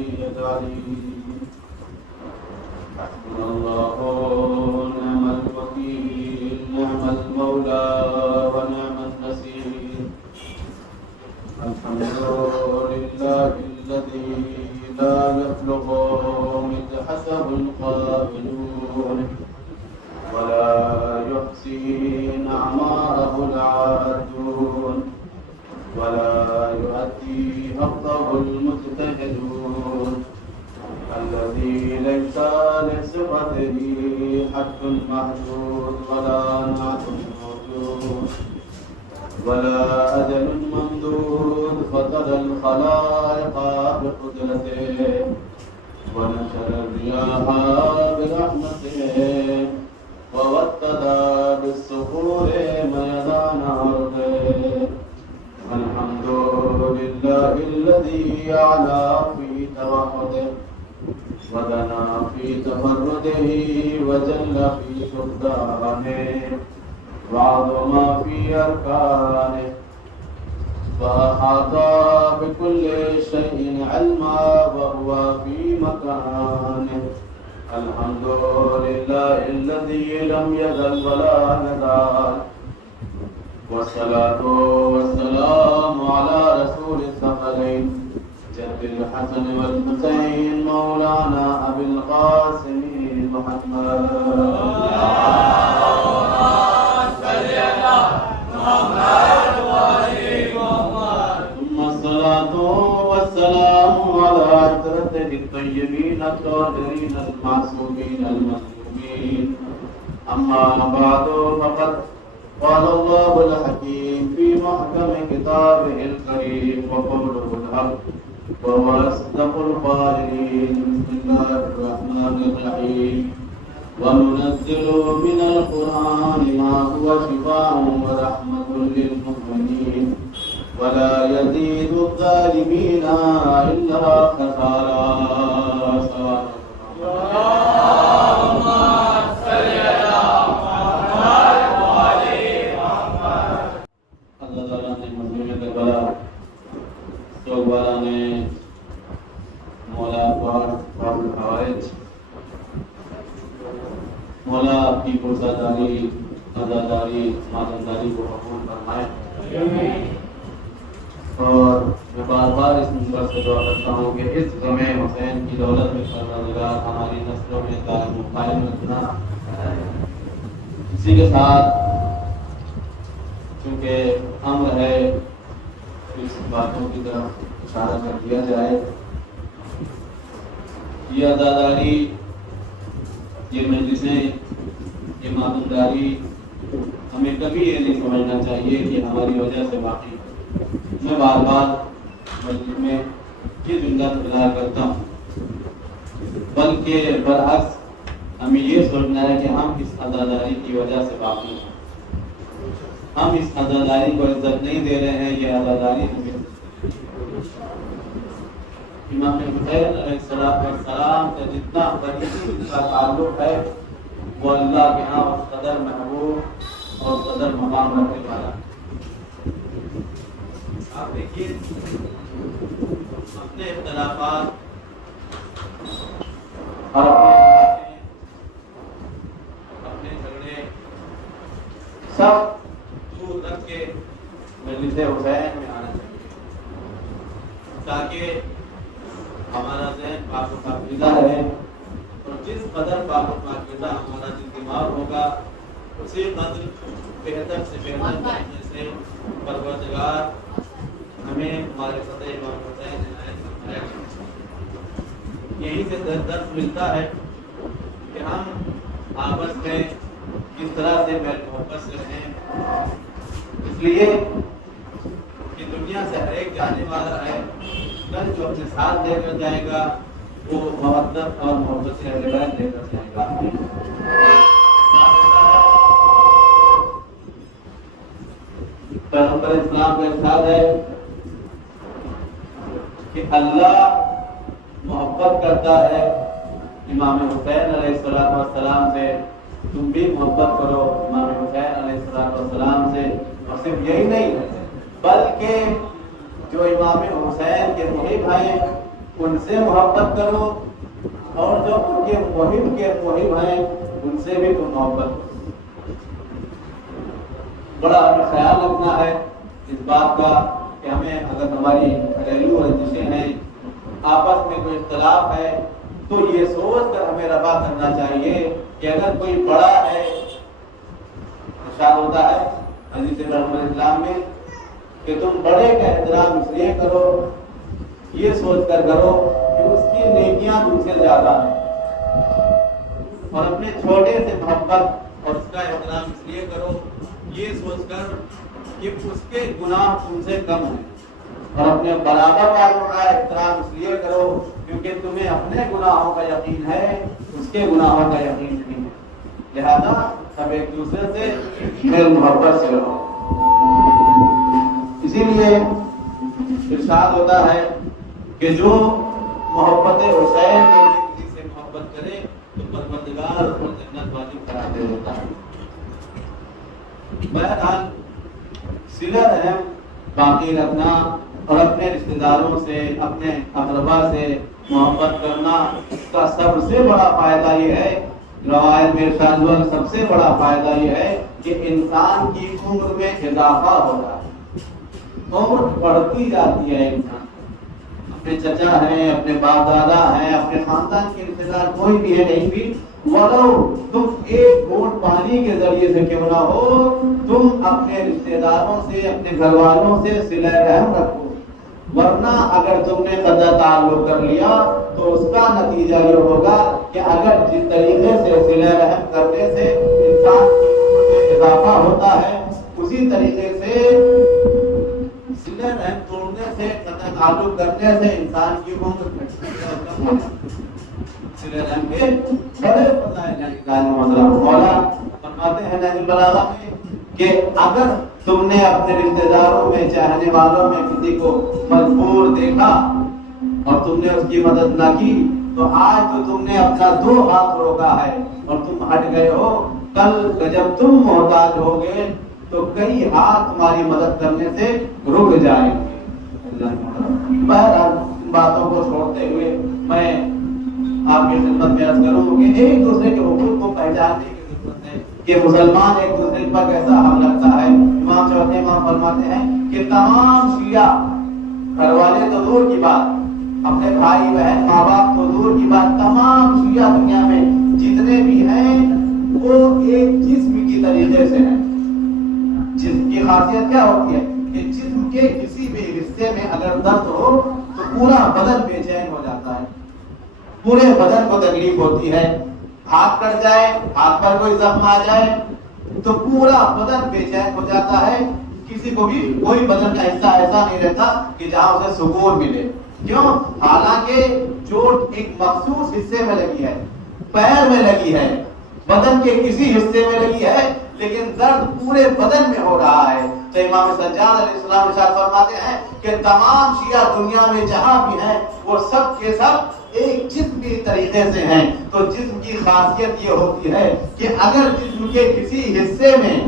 السميع العليم حسبنا الله ونعم الوكيل نعم المولى ونعم النصير الحمد لله الذي لا يبلغ مدحسه القائلون ولا يحصي نعماءه العادون ولا يؤدي حقه المجتهدون الذي ليس لصفته حد محدود ولا نعت موجود ولا أجل ممدود فضل الخلائق بقدرته ونشر الرياح برحمته ووطد بالصخور ميدان أرضه الحمد لله الذي أعلى في توحده ودنا في تفرده وجل في سلطانه وعظم في أركانه وأحاط بكل شيء علما وهو في مكانه الحمد لله الذي لم يزل ولا يزال والصلاة والسلام على رسول الثقلين جد الحسن والحسين مولانا أبي القاسم محمد ثم الصلاة والسلام على عترته الطيبين الطاهرين المعصومين المظلومين أما بعد فقد قال الله الحكيم في محكم كتابه الكريم وقوله الحق وهو أصدق القائلين بسم الله الرحمن الرحيم وننزل من القرآن ما هو شفاء ورحمة للمؤمنين ولا يزيد الظالمين إلا خسارا مولا آپ کی پرزاداری عزاداری مادنداری کو قبول فرمائے اور میں بار بار اس منبر سے دعا کرتا ہوں کہ اس غم حسین کی دولت میں پروردگار ہماری نسلوں میں دائم و قائم رکھنا۔ اسی کے ساتھ چونکہ امر ہے اس باتوں کی طرف اشارہ کر دیا جائے، یہ عزاداری، یہ مجلسیں، یہ مادنداری ہمیں کبھی یہ نہیں سمجھنا چاہیے کہ ہماری وجہ سے واقعی ہے۔ میں بار بار مجلس میں یہ جملہ تکرار کرتا ہوں، بلکہ برعکس ہمیں یہ سوچنا ہے کہ ہم اس عزاداری کی وجہ سے واقعی ہیں، ہم اس عزاداری کو عزت نہیں دے رہے ہیں، یہ عزاداری ہمیں امام حسین علیہ السلام کا جتنا قریبی کا تعلق ہے وہ اللہ کے ہاں قدر محبوب اور قدر مقام رکھنے والا۔ آپ دیکھیے اپنے اختلافات اور اپنے جھگڑے سب دور رکھ کے مجلس حسین میں آنا چاہیے تاکہ ہمارا ذہن پاک و پاکیزہ ہے، اور جس قدر پاک و پاکیزہ ہمارا دماغ ہوگا اسی قدر بہتر سے بہتر کرنے سے پروردگار ہمیں ہمارے فتح امام حسین عنایت فرمائے۔ یہیں سے درس ملتا ہے کہ ہم آپس میں کس طرح سے میل محبت سے رہیں، اس لیے کہ دنیا سے ہر ایک جانے والا ہے، کل جو اپنے ساتھ لے کر جائے گا وہ مودت اور محبت سے اہل بیت لے کر جائے گا۔ پیغمبر اسلام کا ارشاد ہے کہ اللہ محبت کرتا ہے امام حسین علیہ السلام سے، تم بھی محبت کرو امام حسین علیہ السلام سے، اور صرف یہی نہیں بلکہ جو امام حسین کے محب ہیں ان سے محبت کرو، اور جو ان کے محب ہیں ان سے بھی تم محبت کرو۔ بڑا ہمیں خیال رکھنا ہے اس بات کا کہ ہمیں اگر ہماری گھریلو رنجشیں ہیں، آپس میں کوئی اختلاف ہے، تو یہ سوچ کر ہمیں رفع کرنا چاہیے کہ اگر کوئی بڑا ہے، ارشاد ہوتا ہے حدیث محمد اسلام میں کہ تم بڑے کا احترام اس لیے کرو، یہ سوچ کر کرو کہ اس کی نیکیاں تم سے زیادہ ہیں، اور اپنے چھوٹے سے محبت اور اس کا احترام اس لیے کرو یہ سوچ کر کہ اس کے گناہ تم سے کم ہیں، اور اپنے برابر والوں کا احترام اس لیے کرو کیونکہ تمہیں اپنے گناہوں کا یقین ہے، اس کے گناہوں کا یقین نہیں ہے، لہذا سب ایک دوسرے سے میل محبت سے رہو۔ اسی لیے ارشاد ہوتا ہے کہ جو محبت حسین میں کسی سے محبت کرے تو پروردگار اس کو جنت واجب کرا دے ہوتا ہے۔ بہرحال صلہ رحم باقی رکھنا اور اپنے رشتہ داروں سے، اپنے اقربا سے محبت کرنا، اس کا سب سے بڑا فائدہ یہ ہے، روایت میں ارشاد ہوا سب سے بڑا فائدہ یہ ہے کہ انسان کی عمر میں اضافہ ہوتا ہے، عمر بڑھتی جاتی ہے۔ انسان اپنے چچا ہیں، اپنے باپ دادا ہیں، اپنے خاندان کے رشتہ دار کوئی بھی ہے کہیں بھی، ولو تم ایک گھونٹ پانی کے ذریعے سے کیوں نہ ہو، تم اپنے رشتہ داروں سے، اپنے گھر والوں سے صلہ رحم رکھو، ورنہ اگر تم نے قطع تعلق کر لیا تو اس کا نتیجہ یہ ہوگا کہ اگر جس طریقے سے صلہ رحم کرنے سے انسان کی عمر میں اضافہ ہوتا ہے، اسی طریقے سے صلہ رحم توڑنے سے، قطع تعلق کرنے سے انسان کی عمر کم ہوتی ہے۔ صلہ رحم کے بڑے فضائل ہیں۔ مولا فرماتے ہیں نہج البلاغہ میں کہ اگر تم نے اپنے رشتہ داروں میں، چاہنے والوں میں کسی کو مجبور دیکھا اور تم نے اس کی مدد نہ کی تو آج تو تم نے اپنا 2 ہاتھ روکا ہے اور تم ہٹ گئے ہو، کل جب تم محتاج ہوگے تو کئی ہاتھ تمہاری مدد کرنے سے رک جائیں گے۔ بہرحال ان باتوں کو چھوڑتے ہوئے میں آپ کی خدمت میں عرض کروں کہ ایک دوسرے کے حقوق کو پہچاننے کی ضرورت ہے کہ مسلمان ایک دوسرے پر کیسا حق رکھتا ہے۔ امام چوتھے امام فرماتے ہیں کہ تمام شیعہ، گھر والے تو دور کی بات، اپنے بھائی بہن ماں باپ تو دور کی بات، تمام شیعہ دنیا میں جتنے بھی ہیں وہ ایک جسم کی طریقے سے ہیں۔ جسم کی خاصیت کیا ہوتی ہے کہ جسم کے کسی بھی حصے میں اگر درد ہو تو پورا بدن بے چین ہو جاتا ہے، پورے بدن کو تکلیف ہوتی ہے۔ ہاتھ کٹ جائے، ہاتھ پر کوئی زخم آ جائے تو پورا بدن بے چین ہو جاتا ہے، کسی کو بھی کوئی بدن کا حصہ ایسا نہیں رہتا کہ جہاں اسے سکون ملے۔ کیوں؟ حالانکہ چوٹ ایک مخصوص حصے میں لگی ہے، پیر میں لگی ہے، بدن کے کسی حصے میں لگی ہے، لیکن درد پورے بدن میں ہو رہا ہے۔ تو امام سجاد علیہ السلام ارشاد فرماتے ہیں کہ تمام شیعہ دنیا میں جہاں بھی ہیں وہ سب کے سب ایک جسم کی طریقے سے ہیں۔ تو جسم کی خاصیت یہ ہوتی ہے کہ اگر جسم کے کسی حصے میں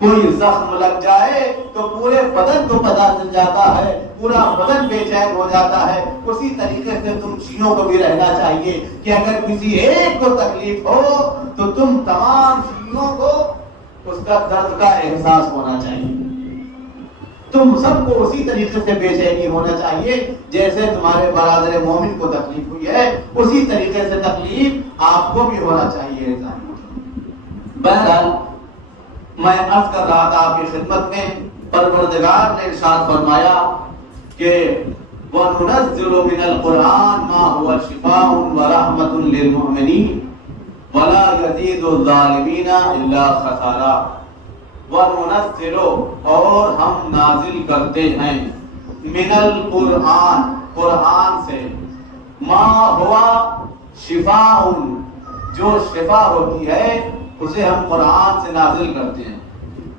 کوئی زخم لگ جائے تو پورے بدن کو پتہ چل جاتا ہے، پورا بدن بے چین ہو جاتا ہے۔ اسی طریقے سے تم شیعوں کو بھی رہنا چاہیے کہ اگر کسی ایک کو تکلیف ہو تو تم تمام شیعوں کو اس کا درد کا احساس ہونا چاہیے، تم سب کو اسی طریقے سے بے چینی ہونا چاہیے جیسے تمہارے برادر مومن کو تکلیف ہوئی ہے، اسی طریقے سے تکلیف آپ کو بھی ہونا چاہیے۔ بہرحال میں عرض کر رہا تھا آپ کی خدمت میں، پروردگار نے ارشاد فرمایا کہ وَنُنَزِّلُ مِنَ الْقُرْآنِ مَا هُوَ شِفَاءٌ وَرَحْمَةٌ لِّلْمُؤْمِنِينَ وَلَا يَزِيدُ الظَّالِمِينَ إِلَّا خَسَارًا۔ وَنُنَزِّلُ اور ہم نازل کرتے ہیں، من القرآن قرآن سے، ما ہوا شفاء جو شفا ہوتی ہے اسے ہم قرآن سے نازل کرتے ہیں،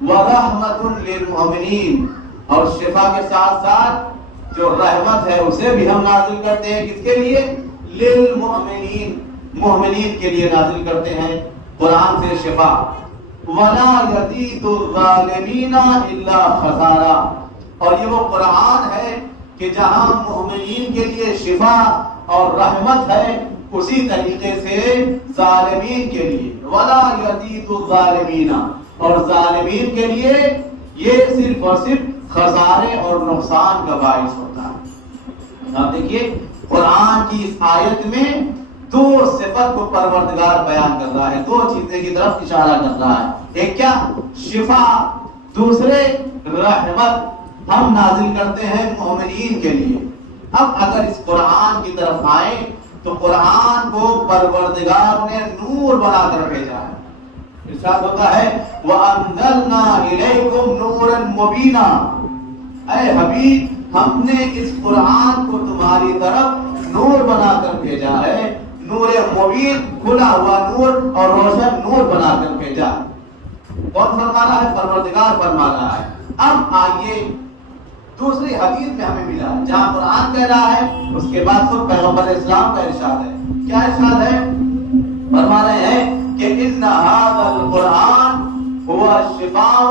وَرَحْمَةٌ لِّلْمُؤْمِنِينَ اور شفا کے ساتھ ساتھ جو رحمت ہے اسے بھی ہم نازل کرتے ہیں، کس کے لیے؟ للمؤمنین، مومنین کے لیے نازل کرتے ہیں قرآن سے شفا۔ وَلَا يَزِيدُ الظَّالِمِينَ إِلَّا خَسَارًا اور یہ وہ قرآن ہے کہ جہاں مومنین کے لیے شفا اور رحمت ہے اسی طریقے سے ظالمین کے لیے ولا یزید الظالمین، اور ظالمین کے لیے یہ صرف اور صرف خسارے اور نقصان کا باعث ہوتا ہے۔ آپ دیکھیے قرآن کی اس آیت میں دو صفت کو پروردگار بیان کر رہا ہے، دو چیزیں کی طرف اشارہ کر رہا ہے، ایک کیا؟ شفا، دوسرے رحمت ہم نازل کرتے ہیں مومنین کے لیے۔ اب اگر اس قرآن کی طرف آئیں تو قرآن کو پروردگار نے نور بنا کر بھیجا ہے۔ ارشاد ہوتا ہے وَأَنزَلْنَا إِلَيْكُمْ نُورًا مُبِينًا، اے حبیب ہم نے اس قرآن کو تمہاری طرف نور بنا کر بھیجا ہے، نور مبین، کھلا ہوا نور اور روشن نور بنا کر بھیجا۔ کون فرما رہا ہے؟ پروردگار فرما رہا ہے۔ اب آئیے دوسری حدیث میں ہمیں ملا جہاں قرآن کہہ رہا ہے، اس کے بعد خود پیغمبر اسلام کا ارشاد ہے۔ کیا ارشاد ہے؟ فرما رہے ہیں کہ ان هذا القرآن هو شفاء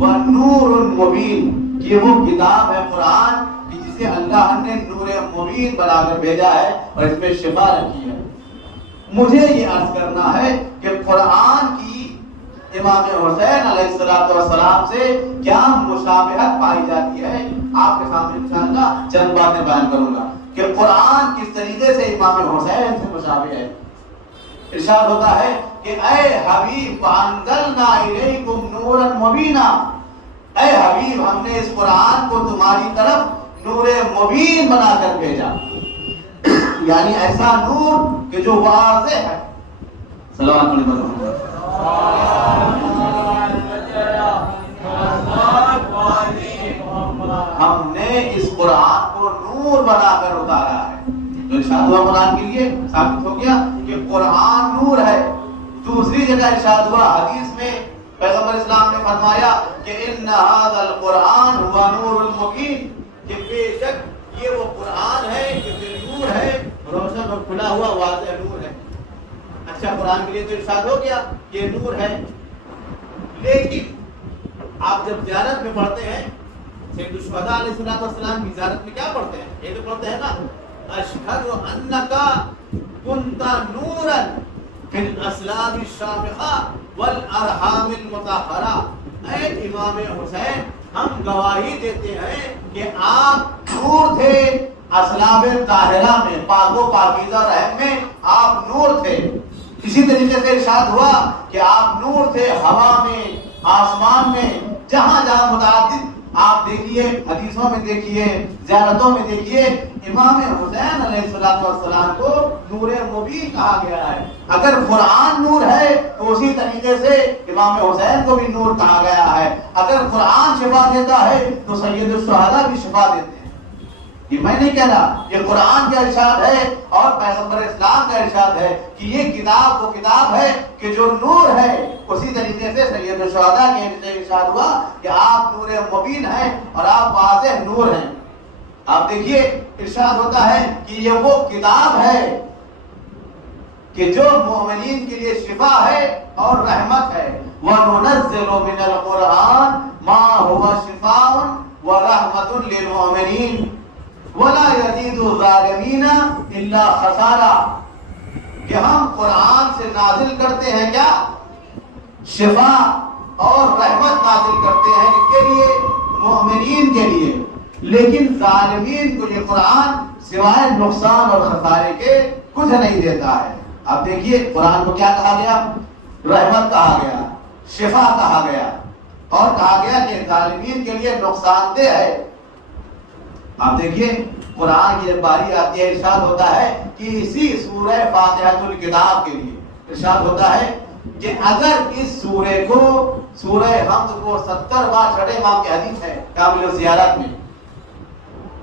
ونور مبین، یہ وہ کتاب ہے قرآن کہ جسے اللہ نے نور مبین بنا کر بھیجا ہے اور اس میں شفا رکھی ہے۔ مجھے یہ عرض کرنا ہے کہ قرآن کی امام حسین علیہ السلام سے کیا مشابہت پائی جاتی ہے، آپ کے سامنے انشاءاللہ چند باتیں بیان کروں گا کہ قرآن کس طریقے سے امام حسین سے مشابہ ہے۔ ارشاد ہوتا ہے کہ اے حبیب وَأَنزَلْنَا إِلَيْكُمْ نُورًا مُبِينًا، اے حبیب ہم نے اس قرآن کو تمہاری طرف نور مبین بنا کر بھیجا، یعنی ایسا نور کہ جو واضح ہے۔ صلوات علیہ وسلم۔ ہم نے اس قرآن کو نور بنا کر اتارا ہے۔ تو ارشاد ہوا قرآن کے لیے ثابت ہو گیا کہ قرآن نور ہے۔ دوسری جگہ ارشاد ہوا حدیث میں پیغمبر اسلام نے فرمایا کہ ان هذا القرآن هو نور مبین، کہ بے شک یہ وہ قرآن ہے کہ نور ہے، روشن اور کھلا ہوا واضح نور ہے۔ اچھا قرآن کے لیے تو ارشاد ہو گیا کہ نور ہے، لیکن آپ جب زیارت میں پڑھتے ہیں سید الشہداء علیہ السلام کی زیارت میں کیا پڑھتے ہیں؟ یہ تو پڑھتے ہیں نا اشہد انک کنت نورا فی الاسلام الشامخہ والارحام المطہرہ، اے امام حسین ہم گواہی دیتے ہیں کہ آپ نور تھے اسلام طاہرہ میں، پاک و پاکیزہ رحم میں آپ نور تھے۔ اسی طریقے سے ارشاد ہوا کہ آپ نور تھے ہوا میں، آسمان میں، جہاں جہاں متعدد آپ دیکھیے حدیثوں میں دیکھیے زیارتوں میں دیکھیے امام حسین علیہ السلام کو نور مبین کہا گیا ہے۔ اگر قرآن نور ہے تو اسی طریقے سے امام حسین کو بھی نور کہا گیا ہے۔ اگر قرآن شفا دیتا ہے تو سید الشہداء بھی شفا دیتے ہیں۔ یہ میں نہیں کہہ رہا، یہ قرآن کا ارشاد ہے اور پیغمبر اسلام کا ارشاد ہے کہ یہ کتاب وہ کتاب ہے کہ جو نور ہے۔ اسی طریقے سے سید الشہداء کے ارشاد ہوا کہ آپ نور مبین ہیں اور آپ واضح نور ہیں۔ آپ دیکھیے ارشاد ہوتا ہے کہ یہ وہ کتاب ہے کہ جو مومنین کے لیے شفا ہے اور رحمت ہے۔ وَنُنَزِّلُ مِنَ الْقُرْآنِ مَا هُوَ شِفَاءٌ وَرَحْمَةٌ لِّلْمُؤْمِنِينَ وَلَا يَزِيدُ الظَّالِمِينَ إِلَّا خَسَارًا، کہ ہم قرآن سے نازل کرتے ہیں کیا؟ شفا اور رحمت نازل کرتے ہیں اس کے لیے، مومنین کے لیے، لیکن ظالمین کو یہ قرآن سوائے نقصان اور خسارے کے کچھ نہیں دیتا ہے۔ اب دیکھیے قرآن کو کیا کہا گیا؟ رحمت کہا گیا، شفا کہا گیا، اور کہا گیا کہ ظالمین کے لیے نقصان دہ ہے۔ آپ دیکھیے قرآن کی جب باری آتی ہے ارشاد ہوتا ہے کہ اسی سورہ فاتحۃ الکتاب کے لیے ارشاد ہوتا ہے کہ اگر اس سورے کو، سورہ حمد کو 70 بار چھٹے امام کی حدیث ہے کامل الزیارت میں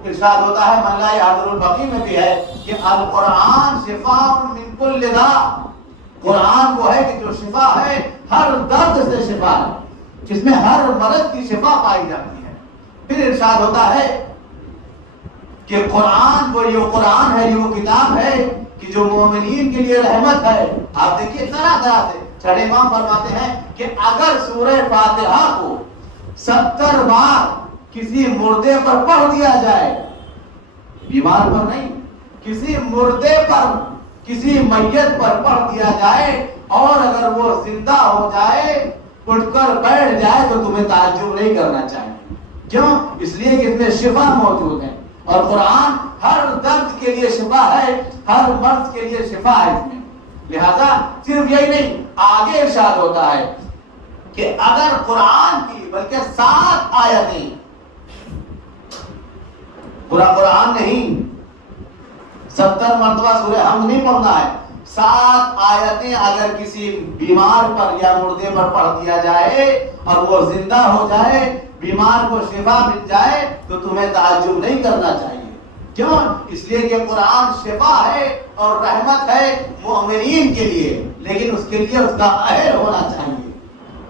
ارشاد ہوتا ہے من لا یحضر البقیع میں بھی ہے کہ القرآن شفاء من کل داء، قرآن وہ ہے کہ جو شفا ہے ہر درد سے شفا ہے، اس میں ہر مرض کی شفا پائی جاتی ہے۔ پھر ارشاد ہوتا ہے کہ قرآن وہ یہ قرآن ہے، یہ وہ کتاب ہے کہ جو مومنین کے لیے رحمت ہے۔ آپ دیکھیے طرح طرح سے چھٹے امام فرماتے ہیں کہ اگر سورہ فاتحہ کو 70 بار کسی مردے پر پڑھ دیا جائے، بیمار پر نہیں، کسی مردے پر، کسی میت پر پڑھ دیا جائے، اور اگر وہ زندہ ہو جائے، اٹھ کر بیٹھ جائے، تو تمہیں تعجب نہیں کرنا چاہیے۔ کیوں؟ اس لیے کہ اس میں شفا موجود ہے، اور قرآن ہر درد کے لیے شفا ہے، ہر مرض کے لیے شفا ہے اس میں۔ لہذا صرف یہی نہیں، آگے ارشاد ہوتا ہے کہ اگر قرآن کی بلکہ 7 آیتیں، پورا قرآن نہیں، 70 مرتبہ سورہ حمد نہیں پڑھنا ہے، 7 آیتیں اگر کسی بیمار پر یا مردے پر پڑھ دیا جائے اور وہ زندہ ہو جائے، بیمار کو شفا مل جائے، تو تمہیں تعجب نہیں کرنا چاہیے۔ کیوں؟ اس لیے کہ قرآن شفا ہے اور رحمت ہے مومنین کے لیے، لیکن اس کے لیے اس کا اہل ہونا چاہیے۔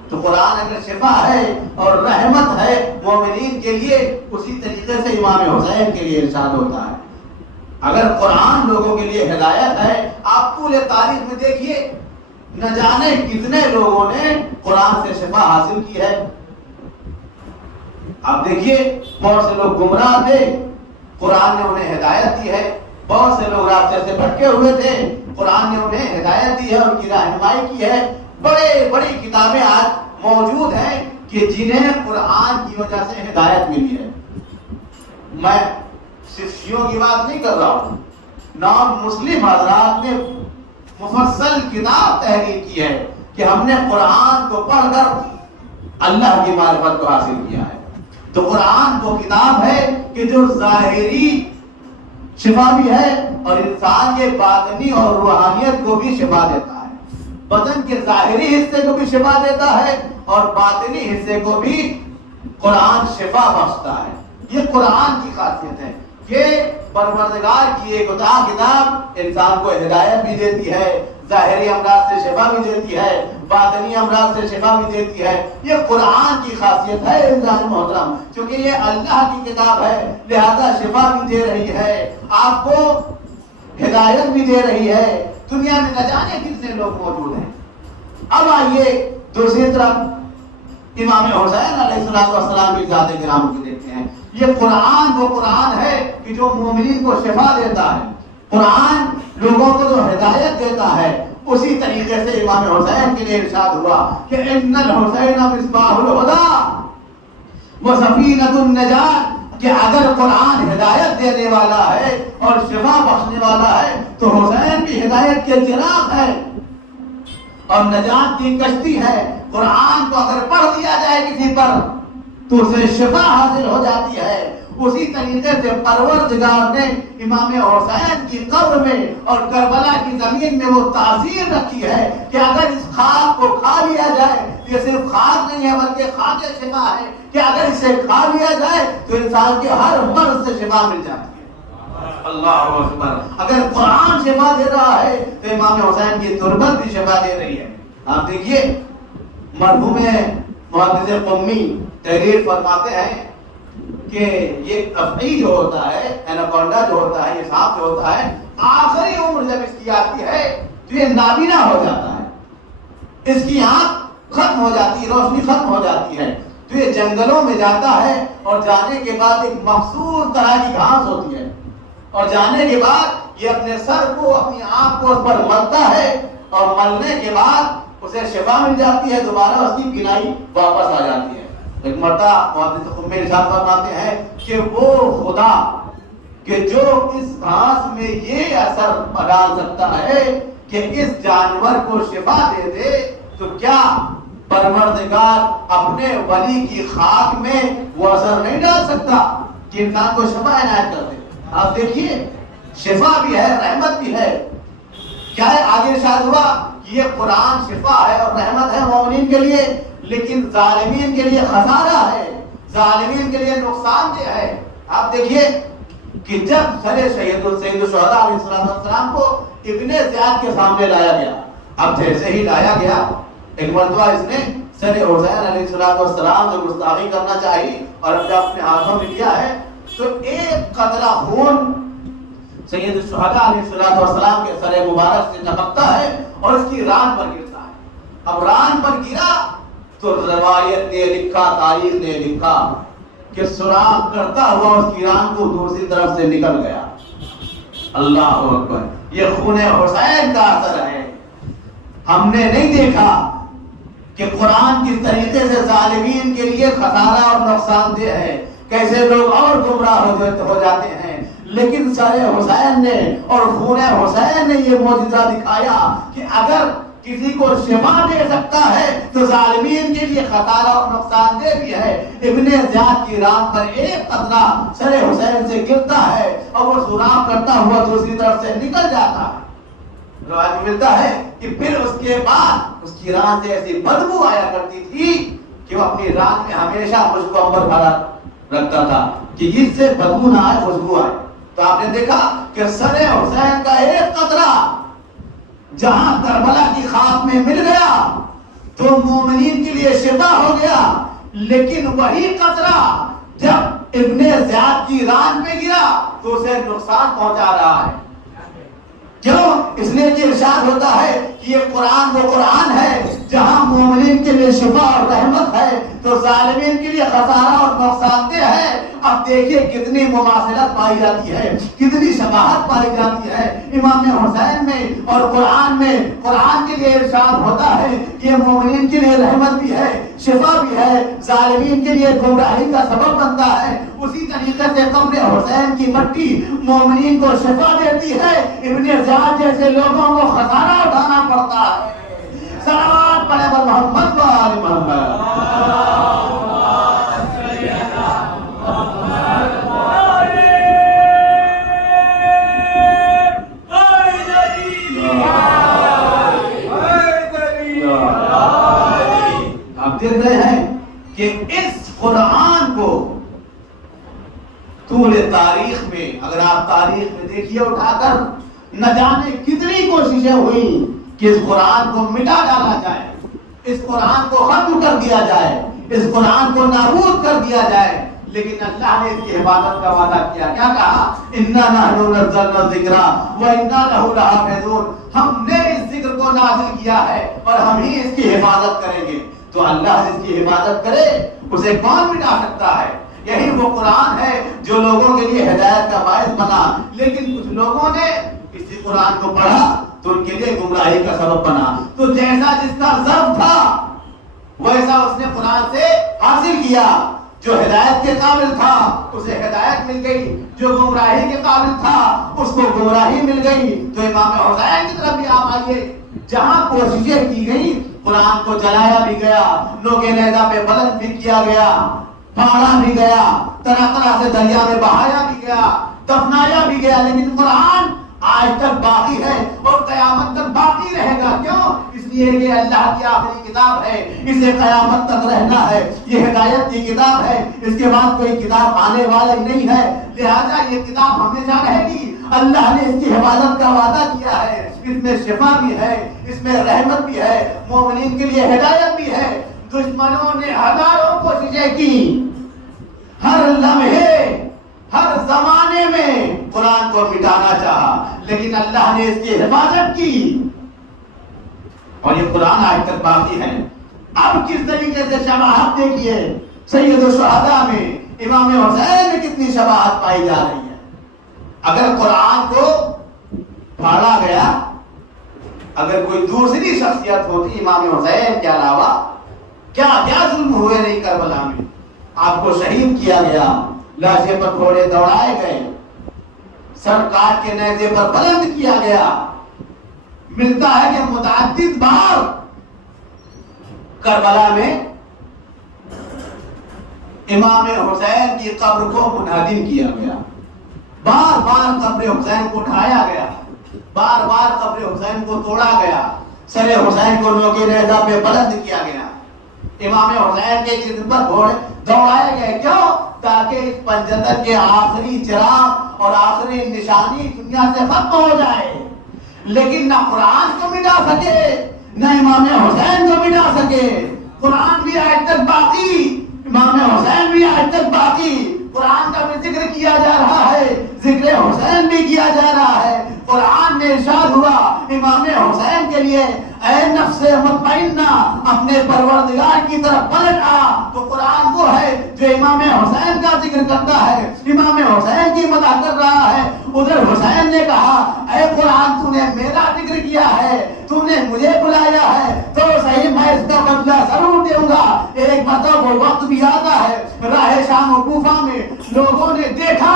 تو قرآن اگر شفا ہے اور رحمت ہے مومنین کے لیے، اسی طریقے سے امام حسین کے لیے ارشاد ہوتا ہے۔ اگر قرآن لوگوں کے لیے ہدایت ہے، آپ پورے تاریخ میں دیکھیے نہ جانے کتنے لوگوں نے قرآن سے شفا حاصل کی ہے۔ آپ دیکھیے بہت سے لوگ گمراہ تھے، قرآن نے انہیں ہدایت دی ہے۔ بہت سے لوگ راستے سے بھٹکے ہوئے تھے، قرآن نے انہیں ہدایت دی ہے، ان کی رہنمائی کی ہے۔ بڑی کتابیں آج موجود ہیں کہ جنہیں قرآن کی وجہ سے ہدایت ملی ہے۔ میں صرف شیعوں کی بات نہیں کر رہا ہوں، نان مسلم حضرات نے مفصل کتاب تحریر کی ہے کہ ہم نے قرآن کو پڑھ کر اللہ کی معرفت کو حاصل کیا ہے۔ تو قرآن وہ کتاب ہے کہ جو ظاہری شفا بھی ہے اور انسان کے باطنی اور روحانیت کو بھی شفا دیتا ہے۔ بدن کے ظاہری حصے کو بھی شفا دیتا ہے اور باطنی حصے کو بھی قرآن شفا بخشتا ہے۔ یہ قرآن کی خاصیت ہے کہ پروردگار کی ایک کتاب انسان کو ہدایت بھی دیتی ہے، ظاہری امراض سے شفا بھی دیتی ہے، باطنی امراض سے شفا بھی دیتی ہے۔ یہ قرآن کی خاصیت ہے انسان محترم، کیونکہ یہ اللہ کی کتاب ہے، لہذا شفا بھی دے رہی ہے، آپ کو ہدایت بھی دے رہی ہے۔ دنیا میں نہ جانے کتنے لوگ موجود ہیں۔ اب آئیے دوسری طرف امام حسین علیہ السلام کی ذات کرام کی دیکھتے ہیں۔ یہ قرآن وہ قرآن ہے کہ جو مومنین کو شفا دیتا ہے، قرآن لوگوں کو جو ہدایت دیتا ہے۔ اسی طریقے سے امام حسین کے لیے ارشاد ہوا کہ ان الحسین مصباح الہدی و سفینۃ النجات، کہ اگر قرآن ہدایت دینے والا ہے اور شفا بخشنے والا ہے تو حسین بھی ہدایت کے چراغ ہے اور نجات کی کشتی ہے۔ قرآن کو اگر پڑھ دیا جائے کسی پر تو اسے شفا حاصل ہو جاتی ہے۔ اسی طریقے سے پروردگار نے امام حسین کی قبر میں اور کربلا کی زمین میں وہ تاثیر رکھی ہے کہ اگر اس خاک کو کھا لیا جائے، یہ صرف خاک نہیں ہے بلکہ خاک شفا ہے، کہ اگر اسے کھا لیا جائے تو انسان کے ہر مرض سے شفا مل جاتی ہے۔ اللہ اکبر! اگر قرآن شفا دے رہا ہے تو امام حسین کی تربت بھی شفا دے رہی ہے۔ آپ دیکھیے مرحوم محدث قمی تحریر فرماتے ہیں کہ یہ افعی جو ہوتا ہے، ایناکونڈا جو ہوتا ہے، یہ سانپ جو ہوتا ہے، آخری عمر جب اس کی آتی ہے تو یہ نابینا ہو جاتا ہے، اس کی آنکھ ختم ہو جاتی ہے، روشنی ختم ہو جاتی ہے، تو یہ جنگلوں میں جاتا ہے اور جانے کے بعد ایک مخصوص طرح کی گھاس ہوتی ہے، اور جانے کے بعد یہ اپنے سر کو، اپنی آنکھ کو اس پر ملتا ہے اور ملنے کے بعد اسے شفا مل جاتی ہے، دوبارہ اس کی بینائی واپس آ جاتی ہے۔ ایک مرتبہ محدث قمی ارشاد فرماتے ہیں کہ وہ خدا کہ جو اس گھاس میں یہ اثر ڈال سکتا ہے کہ اس جانور کو شفا دے دے، تو کیا پروردگار اپنے ولی کی خاک میں وہ اثر نہیں ڈال سکتا کہ انسان کو شفا عنایت کر دے؟ آپ دیکھیے شفا بھی ہے، رحمت بھی ہے۔ کیا ہے آگے ارشاد ہوا کہ یہ قرآن شفا ہے اور رحمت ہے مومنین کے لیے، لیکن ظالمین کے لیے خسارہ ہے، ظالمین کے لیے نقصان دہ ہے۔ آپ دیکھیے کہ جب سر سید الشہداء علیہ السلام کو ابن زیاد کے سامنے لایا گیا، اب جیسے ہی لایا گیا ایک مرتبہ اس نے سر حسین علیہ السلام سے گستاخی کرنا چاہی اور جب اپنے ہاتھوں میں لیا ہے تو ایک قطرہ خون سید الشہداء علیہ السلام کے سر مبارک سے ٹپکتا ہے اور اس کی ران پر گرتا ہے۔ اب ران پر گرا تو روایت نے لکھا، تاریخ نے لکھا کہ سراغ کرتا ہوا اس کی ران کو دوسری طرف سے نکل گیا. اللہ اکبر. یہ خون حسین کا اثر ہے. ہم نے نہیں دیکھا کہ قرآن کس طریقے سے ظالمین کے لیے خسارہ اور نقصان دہ ہے, کیسے لوگ اور گمراہ ہو جاتے ہیں, لیکن سر حسین نے اور خون حسین نے یہ معجزہ دکھایا کہ اگر کسی کو شفا دے سکتا ہے تو ظالمین کے لیے خسارہ اور نقصان دہ بھی ہے. ابن زیاد کی ران پر ایک قطرہ سر حسین سے گرتا ہے اور وہ سوراخ کرتا ہوا دوسری طرف سے نکل جاتا ہے. روایت ملتا ہے کہ پھر اس کے بعد اس کی ران سے ایسی بدبو آیا کرتی تھی کہ وہ اپنی ران میں ہمیشہ خوشبو عنبر بھرا رکھتا تھا کہ اس سے بدبو نہ آئے, خوشبو آئے. تو آپ نے دیکھا کہ سر حسین کا ایک قطرہ جہاں کربلا کی خاک میں مل گیا تو مومنین کے لیے شفا ہو گیا, لیکن وہی قطرہ جب ابن زیاد کی ران میں گرا تو اسے نقصان پہنچا رہا ہے. کیوں؟ اس لیے کہ ارشاد ہوتا ہے کہ یہ قرآن وہ قرآن ہے جہاں مومنین کے لیے شفا اور رحمت ہے تو ظالمین کے لیے خسارہ اور نقصان دہ ہے. اب دیکھیے کتنی مماثلت پائی جاتی ہے, کتنی شباہت پائی جاتی ہے امام حسین میں اور قرآن میں. قرآن کے لیے ارشاد ہوتا ہے کہ یہ مومنین کے لیے رحمت بھی ہے, شفا بھی ہے, ظالمین کے لیے گمراہی کا سبب بنتا ہے. اسی طریقے سے قبر حسین کی مٹی مومنین کو شفا دیتی ہے, ابن زیاد جیسے لوگوں کو خسارہ اٹھانا پڑتا ہے. صلوات پڑھے بر محمد و آل محمد. آپ دیکھ رہے ہیں کہ اس قرآن کو طول تاریخ میں, اگر آپ تاریخ میں دیکھیے اٹھا کر, نہ جانے کتنی کوششیں ہوئی کہ اس قرآن کو مٹا ڈالا جائے, اس قرآن کو ختم کر دیا جائے, اس قرآن کو نابود کر دیا جائے, لیکن اللہ نے اس کی حفاظت کا وعدہ کیا. کیا کہا؟ اِنَّا نَحْنُ نَزَّلْنَا الذِّكْرَ وَإِنَّا لَهُ لَحَافِظُونَ. ہم نے اس ذکر کو نازل کیا ہے اور ہم ہی اس کی حفاظت کریں گے. تو اللہ اس کی حفاظت کرے اسے کون مٹا سکتا ہے؟ یہی وہ قرآن ہے جو لوگوں کے لیے ہدایت کا باعث بنا, لیکن کچھ لوگوں نے اسی قرآن کو پڑھا تو ان کے لیے گمراہی کا سبب بنا. تو جیسا جس کا ضرب تھا ویسا اس نے قرآن سے حاصل کیا. جو ہدایت کے قابل تھا اسے ہدایت مل گئی, جو گمراہی کے قابل تھا اس کو گمراہی مل گئی. تو امام حسین کی طرف بھی آپ آئیے, جہاں کوششیں کی گئی قرآن کو جلایا بھی گیا, نوکے نیزہ پہ بلند بھی کیا گیا, پھاڑا بھی گیا, طرح طرح سے دریا میں بہایا بھی گیا, دفنایا بھی گیا, لیکن قرآن آج تک باقی ہے اور قیامت تک باقی رہے گا. کیوں؟ اس لیے کہ اللہ کی آخری کتاب ہے, اسے قیامت تک رہنا ہے. یہ ہدایت کی کتاب ہے, اس کے بعد کوئی کتاب آنے والا ہی نہیں ہے, لہذا یہ کتاب ہمیشہ رہے گی. اللہ نے اس کی حفاظت کا وعدہ کیا ہے, اس میں شفا بھی ہے, اس میں رحمت بھی ہے, مومنین کے لیے ہدایت بھی ہے. دشمنوں نے ہزاروں کوششیں کی, ہر لمحے ہر زمانے میں قرآن کو مٹانا چاہا, لیکن اللہ نے اس کی حفاظت کی اور یہ قرآن آج تک باقی ہے. اب کس طریقے سے شباہت دیکھیے سید الشہداء میں امام حسین میں کتنی شباہت پائی جا رہی ہے. اگر قرآن کو پھاڑا گیا, اگر کوئی دوسری شخصیت ہوتی امام حسین کے علاوہ, کیا کیا ظلم ہوئے نہیں کربلا میں. آپ کو شہید کیا گیا, لاشیں پر گھوڑے دوڑائے گئے, سر کاٹ کے نیزے پر بلند کیا گیا. ملتا ہے کہ متعدد بار کربلا میں امام حسین کی قبر کو منہدم کیا گیا, بار بار قبر حسین کو اٹھایا گیا, بار بار قبر حسین کو توڑا گیا, سر حسین کو نوکے نیزہ پہ بلند کیا گیا, امام حسین کے جسم پر گھوڑے دوڑائے گئے. کیوں؟ تاکہ اس پنجتن کے آخری چراغ اور آخری نشانی دنیا سے ختم ہو جائے. لیکن نہ قرآن کو مٹا سکے, نہ امام حسین کو مٹا سکے. قرآن بھی آج تک باقی, امام حسین بھی آج تک باقی. قرآن کا بھی ذکر کیا جا رہا ہے, ذکر حسین بھی کیا جا رہا ہے. قرآن میں ارشاد ہوا امام حسین کے لیے، اے نفس مطمئنہ اپنے پروردگار کی طرف پلٹ آ۔ تو قرآن وہ ہے جو امام حسین کا ذکر کرتا ہے، امام حسین کی مدح کر رہا ہے۔ ادھر حسین نے کہا اے قرآن تو نے میرا ذکر کیا ہے، تو نے مجھے بلایا ہے تو صحیح میں اس کا بدلہ ضرور دوں گا۔ ایک مرتبہ وہ وقت بھی آتا ہے راہ شام و کوفہ میں لوگوں نے دیکھا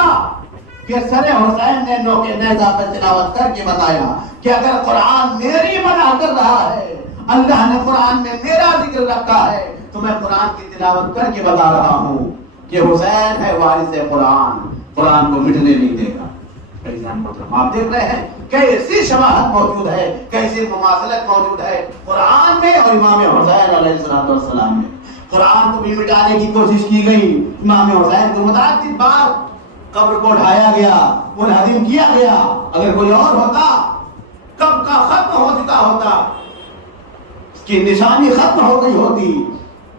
کہ سر حسین نے نوکے نیزہ پر تلاوت کر کے بتایا کہ اگر قرآن میری مدح کر رہا ہے، اللہ نے قرآن میں میرا ذکر رکھا ہے، تو میں قرآن کی تلاوت کر کے بتا رہا ہوں کہ حسین ہے وارث قرآن، قرآن کو مٹنے نہیں دے گا۔ آپ دیکھ رہے ہیں کیسی شباہت موجود ہے، کیسی مماثلت موجود ہے قرآن میں اور امام حسین علیہ السلام میں۔ قرآن کو بھی مٹانے کی کوشش کی گئی، امام حسین کو متعدد بار قبر کو اٹھایا گیا، منہدم کیا گیا۔ اگر کوئی اور ہوتا کب کا ختم ہو چکا ہوتا، اس کی نشانی ختم ہو گئی ہوتی،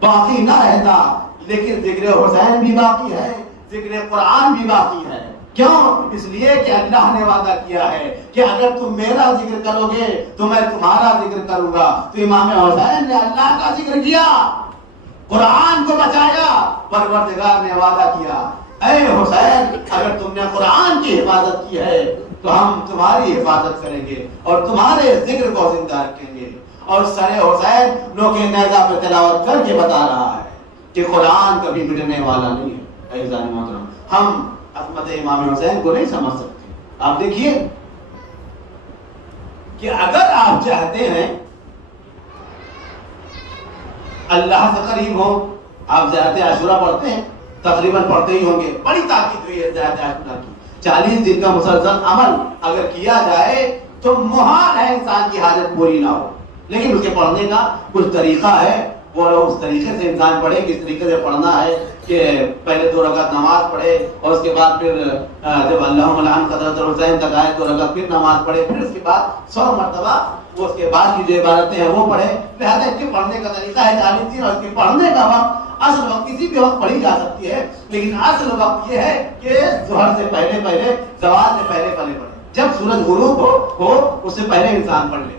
باقی نہ رہتا، لیکن ذکر حسین بھی باقی ہے، ذکر قرآن بھی باقی ہے۔ کیوں؟ اس لیے کہ اللہ نے وعدہ کیا ہے کہ اگر تم میرا ذکر کرو گے تو میں تمہارا ذکر کروں گا۔ تو امام حسین نے اللہ کا ذکر کیا، قرآن کو بچایا، پروردگار نے وعدہ کیا اے حسین اگر تم نے قرآن کی حفاظت کی ہے تو ہم تمہاری حفاظت کریں گے اور تمہارے ذکر کو زندہ رکھیں گے۔ اور سر حسین نوکے نیزہ پہ تلاوت کر کے بتا رہا ہے کہ قرآن کبھی مٹنے والا نہیں ہے۔ عزیزان محترم، ہم عظمت امام حسین کو نہیں سمجھ سکتے۔ آپ دیکھیے کہ اگر آپ چاہتے ہیں اللہ سے قریب ہو، آپ زیارت عاشورہ پڑھتے ہیں، تقریباً پڑھتے ہی ہوں گے، بڑی تاکید ہوئی ہے زیارت عاشورہ کی۔ 40 دن کا مسلسل عمل اگر کیا جائے تو محال ہے انسان کی حاجت پوری نہ ہو، لیکن اس کے پڑھنے کا کچھ طریقہ ہے، وہ اس طریقے سے انسان پڑھے کہ اس طریقے سے پڑھنا ہے کہ پہلے 2 رکعت نماز پڑھے اور اس کے بعد پھر جب اللہم لعن حضرت حسین تک آئے 2 رکعت پھر نماز پڑھے، پھر اس کے بعد 100 مرتبہ وہ اس کے بعد کی جو عبادتیں ہیں وہ پڑھے۔ لہٰذا اس کے پڑھنے کا طریقہ ہے 40 دن، اور اس کے پڑھنے کا وقت اصل وقت کسی بھی وقت پڑھی جا سکتی ہے، لیکن اصل وقت یہ ہے کہ ظہر سے پہلے پہلے، زوال سے پہلے پہلے پڑھے، جب سورج غروب ہو اس سے پہلے انسان پڑھ لے۔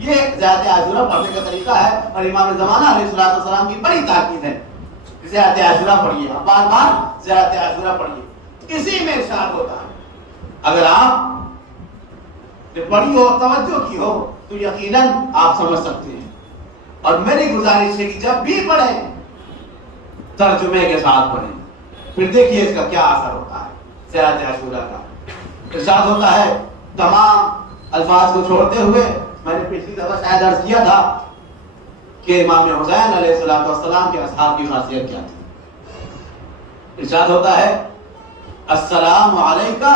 یہ زیارت عاشورہ پڑھنے کا طریقہ ہے اور امام زمانہ علیہ السلام کی بڑی تاکید ہے زیارت عاشورہ پڑھیے، بار بار زیارت عاشورہ پڑھیے۔ اسی میں ارشاد ہوتا ہے اگر آپ نے پڑھی ہو، توجہ کی ہو تو یقیناً آپ سمجھ سکتے ہیں۔ اور میری گزارش ہے کہ جب بھی پڑھیں ترجمے کے ساتھ پڑھیں، پھر دیکھیے اس کا کیا اثر ہوتا ہے۔ زیارت عاشورہ کا ارشاد ہوتا ہے تمام الفاظ کو چھوڑتے ہوئے، میں نے پچھلی دفعہ شاید عرض کیا تھا کہ امام حسین علیہ السلام کے اصحاب کی خاصیت کیا تھی۔ ارشاد ہوتا ہے السلام علیکہ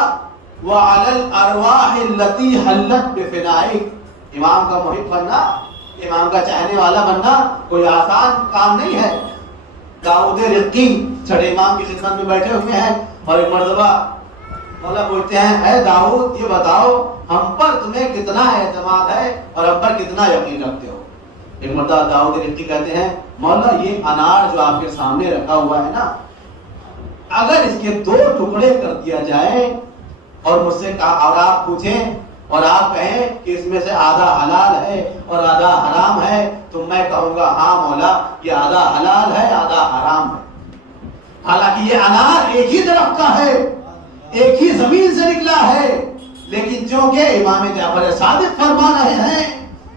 وعلی الارواح التي حلت بفنائک۔ امام کا محب بننا، امام کا چاہنے والا بننا کوئی آسان کام نہیں ہے۔ داؤد رقی چھٹے امام کی خدمت میں بیٹھے ہوئے ہیں اور ایک مرتبہ مولا پوچھتے ہیں اے داؤد یہ بتاؤ ہم پر تمہیں کتنا اعتماد ہے اور ہم پر کتنا یقین رکھتے ہو؟ ایک مرتبہ داؤد رقی کہتے ہیں مولا یہ انار جو آپ کے سامنے رکھا ہوا ہے نا، اگر اس کے 2 ٹکڑے کر دیا جائے اور مجھ سے اور آپ پوچھیں اور آپ کہیں کہ اس میں سے آدھا حلال ہے اور آدھا حرام ہے تو میں کہوں گا ہاں مولا یہ آدھا حلال ہے آدھا حرام ہے۔ حالانکہ یہ انار ایک ہی درخت کا ہے، ایک ہی زمین سے نکلا ہے، لیکن چونکہ امام جعفر صادق فرما رہے ہیں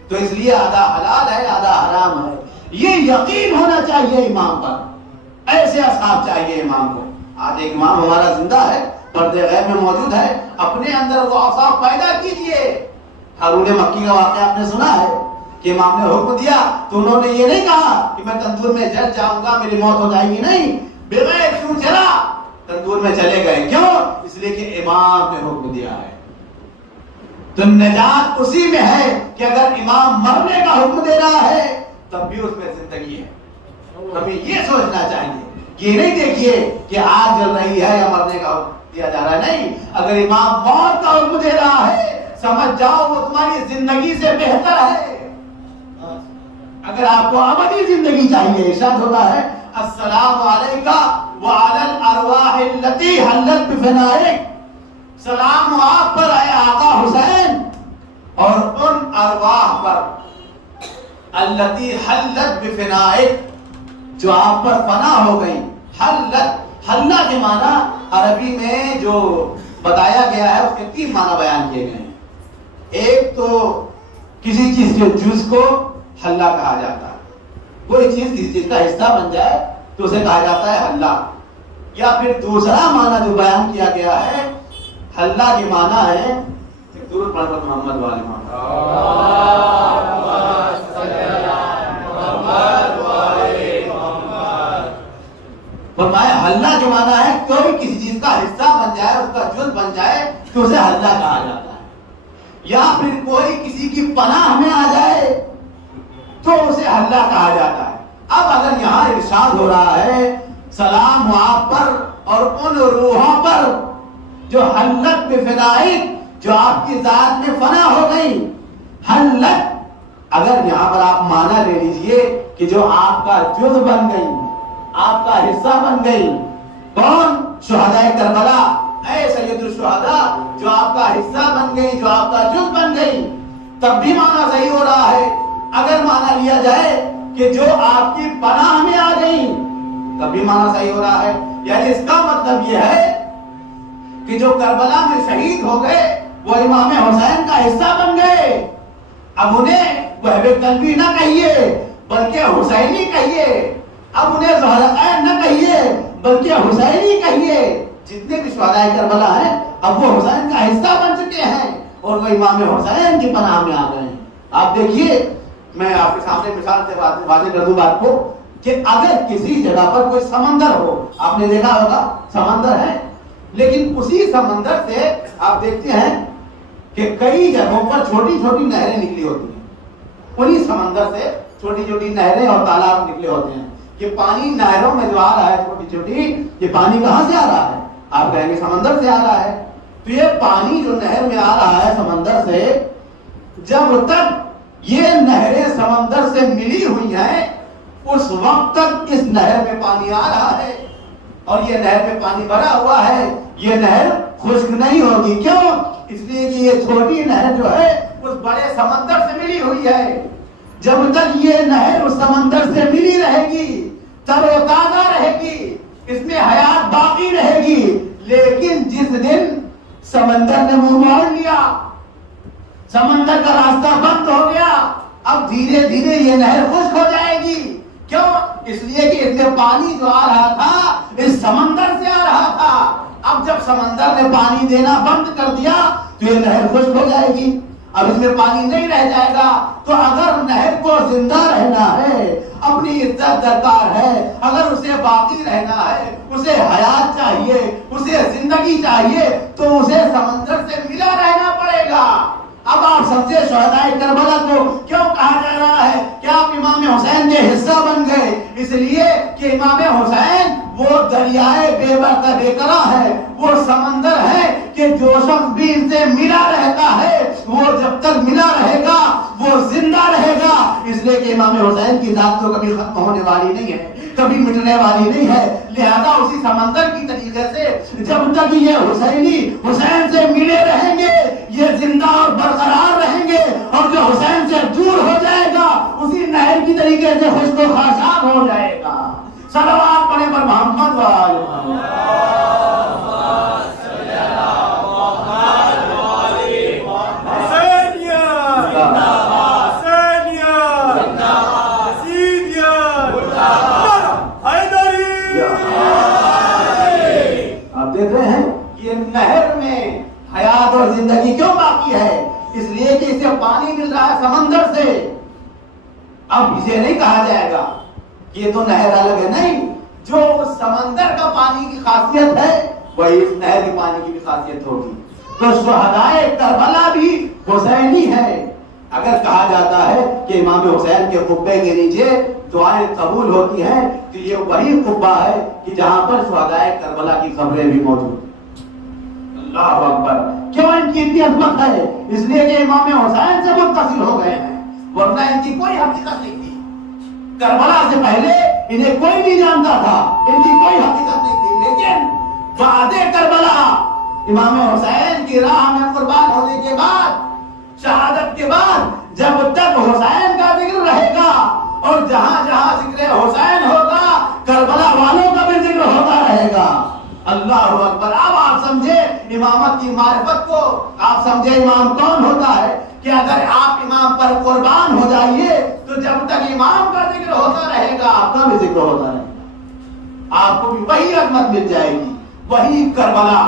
تو اس لیے آدھا حلال ہے آدھا حرام ہے۔ یہ یقین ہونا چاہیے امام پر، ایسے اصحاب چاہیے امام کو۔ آج ایک امام ہمارا زندہ ہے، پردے غیب میں موجود ہے، اپنے اندر وہ اوصاف پیدا کیجئے۔ ہارون مکی کا واقعہ آپ نے سنا ہے کہ امام نے حکم دیا تو انہوں نے یہ نہیں کہا کہ میں تندور میں جل جاؤں گا میری موت ہو جائے گی، نہیں، بغیر کیوں چلا تندور میں چلے گئے۔ کیوں؟ اس لیے کہ امام نے حکم دیا ہے۔ تو نجات اسی میں ہے کہ اگر امام مرنے کا حکم دے رہا ہے تب بھی اس میں زندگی ہے۔ ہمیں یہ سوچنا چاہیے، یہ نہیں دیکھیے کہ آگ جل رہی ہے یا مرنے کا حکم دیا جا رہا ہے، نہیں، اگر امام موت کا حکم دے رہا ہے سمجھ جاؤ وہ تمہاری زندگی سے بہتر ہے۔ اگر آپ کو ابدی زندگی چاہیے، ارشاد ہوتا ہے السلام علیکہ وعلی الارواح التي حلت بفنائک۔ سلام ہو آپ پر اے آقا حسین اور ان ارواح پر التی حلت بفنائک جو آپ پر فنا ہو گئی. حلت حلہ کے معنی عربی میں جو بتایا گیا ہے اس کے 3 معنی بیان کیے گئے ہیں. ایک تو کسی چیز کے جز کو حلہ کہا جاتا ہے, کوئی چیز کسی چیز کا حصہ بن جائے تو اسے کہا جاتا ہے حلہ. یا پھر دوسرا معنی جو بیان کیا گیا ہے حلہ کے معنی ہے درود پڑھ کر محمد والے فرمایا حلہ جو معنی ہے کوئی کسی چیز کا حصہ بن جائے, اس کا جز بن جائے تو اسے حلہ کہا جاتا ہے. یا پھر کوئی کسی کی پناہ میں آ جائے تو اسے حلہ کہا جاتا ہے. اب اگر یہاں ارشاد ہو رہا ہے سلام ہو آپ پر اور ان روحوں پر جو حلت بفنائک جو آپ کی ذات میں فنا ہو گئی. حلت اگر یہاں پر آپ معنی لے لیجئے کہ جو آپ کا جز بن گئی, آپ کا حصہ بن گئی. کون؟ شہدائے کربلا, اے سید الشہداء جو آپ کا حصہ بن گئی, جو آپ کا جز بن گئی. تب بھی معنی صحیح ہو رہا ہے. اگر معنی لیا جائے کہ جو آپ کی پناہ میں آ گئی تب بھی معنی صحیح ہو رہا ہے. یعنی اس کا مطلب یہ ہے کہ جو کربلا میں شہید ہو گئے وہ امام حسین کا حصہ بن گئے. اب انہیں وہب قلبی نہ کہیے بلکہ حسینی کہیے. اب انہیں زہرائے نہ کہیے بلکہ حسینی کہیے. جتنے بھی شہدائے کربلا ہیں اب وہ حسین کا حصہ بن چکے ہیں اور وہ امام حسین کی پناہ میں آ گئے ہیں. آپ دیکھیے, میں آپ کے سامنے مثال سے واضح کر دوں بات کو کہ اگر کسی جگہ پر کوئی سمندر ہو, آپ نے دیکھا ہوگا سمندر ہے, لیکن اسی سمندر سے آپ دیکھتے ہیں کہ کئی جگہوں پر چھوٹی چھوٹی نہریں نکلی ہوتی ہیں. انہی سمندر سے چھوٹی چھوٹی نہریں اور تالاب نکلے ہوتے ہیں. کہ پانی نہروں میں جو آ رہا ہے چھوٹی چھوٹی, یہ پانی کہاں سے آ رہا ہے؟ آپ کہیں گے سمندر سے آ رہا ہے. تو یہ پانی جو نہر میں آ رہا ہے سمندر سے, جب تک یہ نہریں سمندر سے ملی ہوئی ہیں اس وقت تک اس نہر میں پانی آ رہا ہے. اور یہ نہر میں پانی بھرا ہوا ہے, یہ نہر خشک نہیں ہوگی. کیوں؟ اس لیے کہ یہ چھوٹی نہر جو ہے اس بڑے سمندر سے ملی ہوئی ہے. جب تک یہ نہر اس سمندر سے ملی رہے گی, تر و تازہ رہے گی, اس میں حیات باقی رہے گی. لیکن جس دن سمندر نے منہ موڑ لیا, سمندر کا راستہ بند ہو گیا, اب دھیرے دھیرے یہ نہر خشک ہو جائے گی. کیوں؟ اس لیے کہ اس میں پانی جو آ رہا تھا اس سمندر سے آ رہا تھا. اب جب سمندر نے پانی دینا بند کر دیا تو یہ نہر خشک ہو جائے گی. اب اس میں پانی نہیں رہ جائے گا. تو اگر نہر کو زندہ رہنا ہے, اپنی عزت درکار ہے, اگر اسے باقی رہنا ہے, اسے حیات چاہیے, اسے زندگی چاہیے, تو اسے سمندر سے ملا رہنا پڑے گا. اب آپ سب سے شہدائے کربلا کو کیوں کہا جا رہا ہے کہ آپ امام حسین کے حصہ بن گئے؟ اس لیے کہ امام حسین وہ دریائے بے قرار ہے, وہ سمندر ہے کہ جو شخص بھی ان سے ملا رہتا ہے وہ جب تک ملا رہے گا وہ زندہ رہے گا. اس لیے کہ امام حسین کی ذات تو کبھی ختم ہونے والی نہیں ہے, کبھی مٹنے والی نہیں ہے. لہذا اسی سمندر کی طریقے سے جب تک یہ حسینی حسین سے ملے رہیں گے یہ زندہ اور برقرار رہیں گے, اور جو حسین سے دور ہو جائے گا اسی نہر کی طریقے سے خشک و خاشاک ہو جائے گا. صلوات پڑھیں پر محمد وآل دیکھ رہے ہیں یہ نہر میں حیات اور زندگی کیوں باقی ہے؟ اس لیے کہ اسے پانی مل رہا ہے سمندر سے. اب اسے نہیں کہا جائے گا کہ یہ تو نہر الگ ہے, نہیں, جو اس سمندر کا پانی کی خاصیت ہے وہی اس نہر کے پانی کی بھی خاصیت ہوگی. تو شہدائے کربلا بھی حسینی ہے. اگر کہا جاتا ہے کہ امام حسین کے قبے کے نیچے دعائیں قبول ہوتی ہیں تو یہ وہی قبہ ہے کہ جہاں پر شہدائے کربلا کی قبریں بھی موجود ہیں. اللہ اکبر. کیوں ان کی اتنی عظمت ہے؟ اس لیے کہ امام حسین سے متصل ہو گئے ہیں, ورنہ ان کی کوئی حقیقت نہیں تھی. کربلا سے پہلے انہیں کوئی نہیں جانتا تھا, ان کی کوئی حقیقت نہیں تھی. لیکن بعد کربلا امام حسین کی راہ میں قربان ہونے کے بعد، شہادت کے بعد جب تک حسین کا ذکر رہے گا اور جہاں جہاں ذکر حسین ہوگا کربلا والوں کا بھی ذکر ہوتا رہے گا۔ اللہ اکبر۔ اب آپ سمجھے امامت کی معرفت کو، آپ سمجھے امام کون ہوتا ہے کہ اگر آپ امام پر قربان ہو جائیے تو جب تک امام کا ذکر ہوتا رہے گا آپ کا بھی ذکر ہوتا رہے گا، آپ کو بھی وہی عظمت مل جائے گی، وہی کربلا